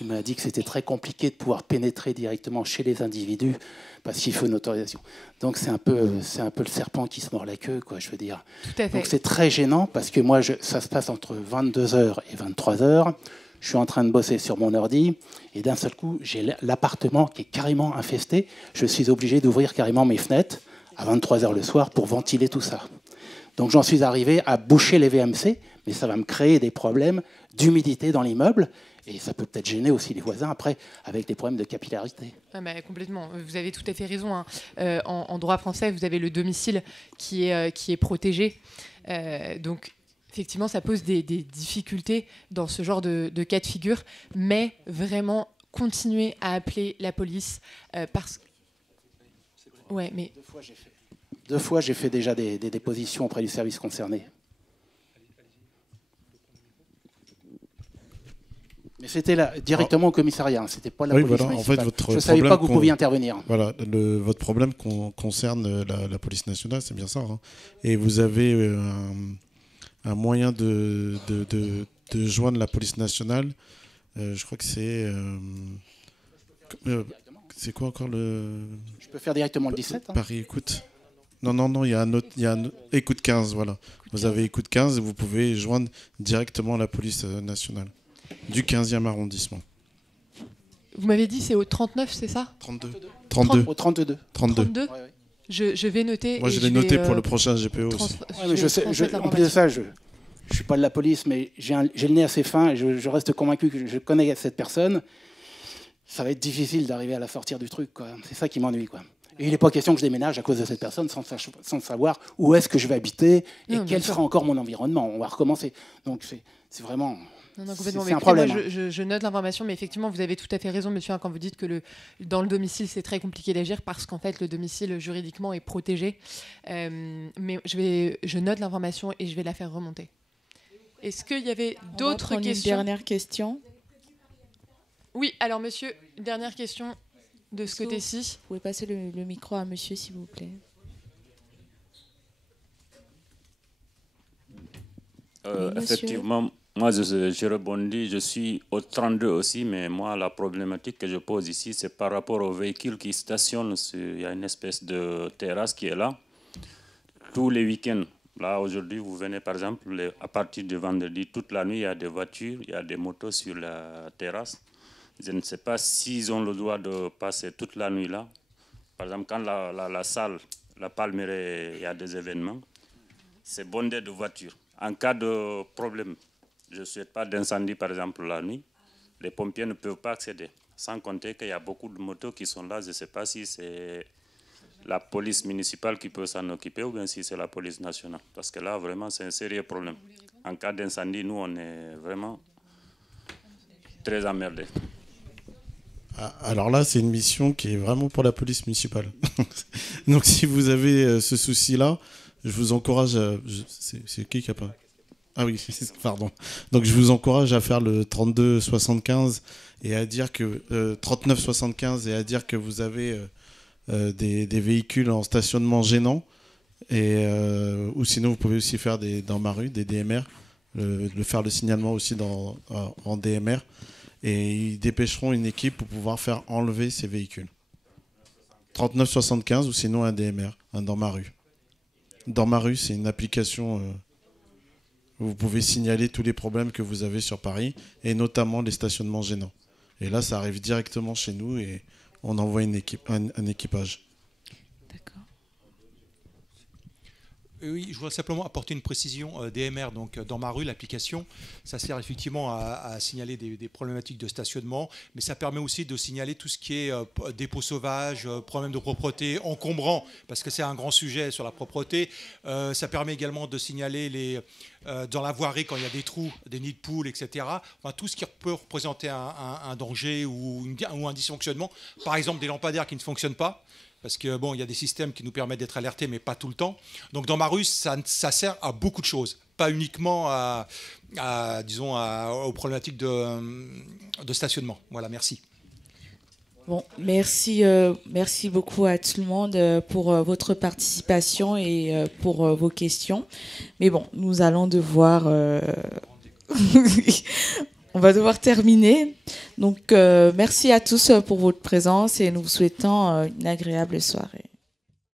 Il m'a dit que c'était très compliqué de pouvoir pénétrer directement chez les individus parce qu'il faut une autorisation. Donc c'est un peu le serpent qui se mord la queue, quoi, je veux dire. Tout à fait. Donc c'est très gênant parce que moi, ça se passe entre 22h et 23h. Je suis en train de bosser sur mon ordi et d'un seul coup, j'ai l'appartement qui est carrément infesté. Je suis obligé d'ouvrir carrément mes fenêtres à 23h le soir pour ventiler tout ça. Donc j'en suis arrivé à boucher les VMC, mais ça va me créer des problèmes d'humidité dans l'immeuble. Et ça peut peut-être gêner aussi les voisins après, avec des problèmes de capillarité. Ah bah, complètement. Vous avez tout à fait raison. Hein. En droit français, vous avez le domicile qui est protégé. Donc, effectivement, ça pose des difficultés dans ce genre de cas de figure. Mais vraiment, continuez à appeler la police parce... Ouais, mais... Deux fois, j'ai fait déjà des dépositions auprès du service concerné. Mais c'était là, directement au commissariat, c'était pas la police voilà. En fait, je ne savais pas que vous pouviez intervenir. Voilà, votre problème concerne la police nationale, c'est bien ça. Hein. Et vous avez un moyen de joindre la police nationale. Je crois que c'est... c'est quoi encore le... Je peux faire directement le 17. Hein. Paris Écoute. Non, il y a un autre... Écoute 15, voilà. Vous avez Écoute 15 et vous pouvez joindre directement la police nationale. Du 15e arrondissement. Vous m'avez dit c'est au 39, c'est ça ? 32. Au 32. 32 ouais. Je vais noter. Moi, je l'ai noté pour le prochain GPO aussi. En plus de ça, je ne suis pas de la police, mais j'ai le nez assez fin et je reste convaincu que je connais cette personne. Ça va être difficile d'arriver à la sortir du truc, quoi. C'est ça qui m'ennuie, quoi. Et il n'est pas question que je déménage à cause de cette personne sans savoir où est-ce que je vais habiter et quel sera encore mon environnement. On va recommencer. Donc c'est vraiment... Non, complètement. C'est un problème. Moi, je note l'information, mais effectivement, vous avez tout à fait raison, monsieur, quand vous dites que dans le domicile, c'est très compliqué d'agir parce qu'en fait, le domicile, juridiquement, est protégé. Mais je note l'information et je vais la faire remonter. Est-ce qu'il y avait d'autres questions ? Une dernière question. Oui, alors, monsieur, dernière question de ce côté-ci. Vous pouvez passer le micro à monsieur, s'il vous plaît. Effectivement, moi je rebondis, je suis au 32 aussi, mais moi la problématique que je pose ici, c'est par rapport aux véhicules qui stationnent. Il y a une espèce de terrasse qui est là. Tous les week-ends, là aujourd'hui, vous venez par exemple, à partir du vendredi, toute la nuit, il y a des voitures, il y a des motos sur la terrasse. Je ne sais pas s'ils ont le droit de passer toute la nuit là. Par exemple, quand la salle, la Palmeraie, il y a des événements, c'est bondé de voitures. En cas de problème, je ne souhaite pas d'incendie par exemple la nuit, les pompiers ne peuvent pas accéder. Sans compter qu'il y a beaucoup de motos qui sont là. Je ne sais pas si c'est la police municipale qui peut s'en occuper ou bien si c'est la police nationale. Parce que là, vraiment, c'est un sérieux problème. En cas d'incendie, nous, on est vraiment très emmerdés. Alors là, c'est une mission qui est vraiment pour la police municipale. Donc si vous avez ce souci-là, je vous encourage à... C'est qui a pas... Ah oui, pardon. Donc je vous encourage à faire le 32-75 et à dire que 39-75 et à dire que vous avez des véhicules en stationnement gênant. Ou sinon, vous pouvez aussi faire dans ma rue des DMR, faire le signalement aussi en DMR. Et ils dépêcheront une équipe pour pouvoir faire enlever ces véhicules. 39-75 ou sinon un DMR, un dans ma rue. Dans ma rue, c'est une application où vous pouvez signaler tous les problèmes que vous avez sur Paris et notamment les stationnements gênants. Et là, ça arrive directement chez nous et on envoie un équipage. Oui, je voudrais simplement apporter une précision. DMR, donc dans ma rue, l'application, ça sert effectivement à signaler des problématiques de stationnement, mais ça permet aussi de signaler tout ce qui est dépôt sauvage, problème de propreté, encombrant, parce que c'est un grand sujet sur la propreté. Ça permet également de signaler dans la voirie quand il y a des trous, des nids de poules, etc. Enfin, tout ce qui peut représenter un danger ou un dysfonctionnement. Par exemple, des lampadaires qui ne fonctionnent pas. Parce que bon, il y a des systèmes qui nous permettent d'être alertés, mais pas tout le temps. Donc dans ma rue, ça sert à beaucoup de choses, pas uniquement aux problématiques de stationnement. Voilà, merci. Bon, merci beaucoup à tout le monde pour votre participation et pour vos questions. Mais bon, nous allons devoir... On va devoir terminer. Donc, merci à tous pour votre présence et nous vous souhaitons une agréable soirée.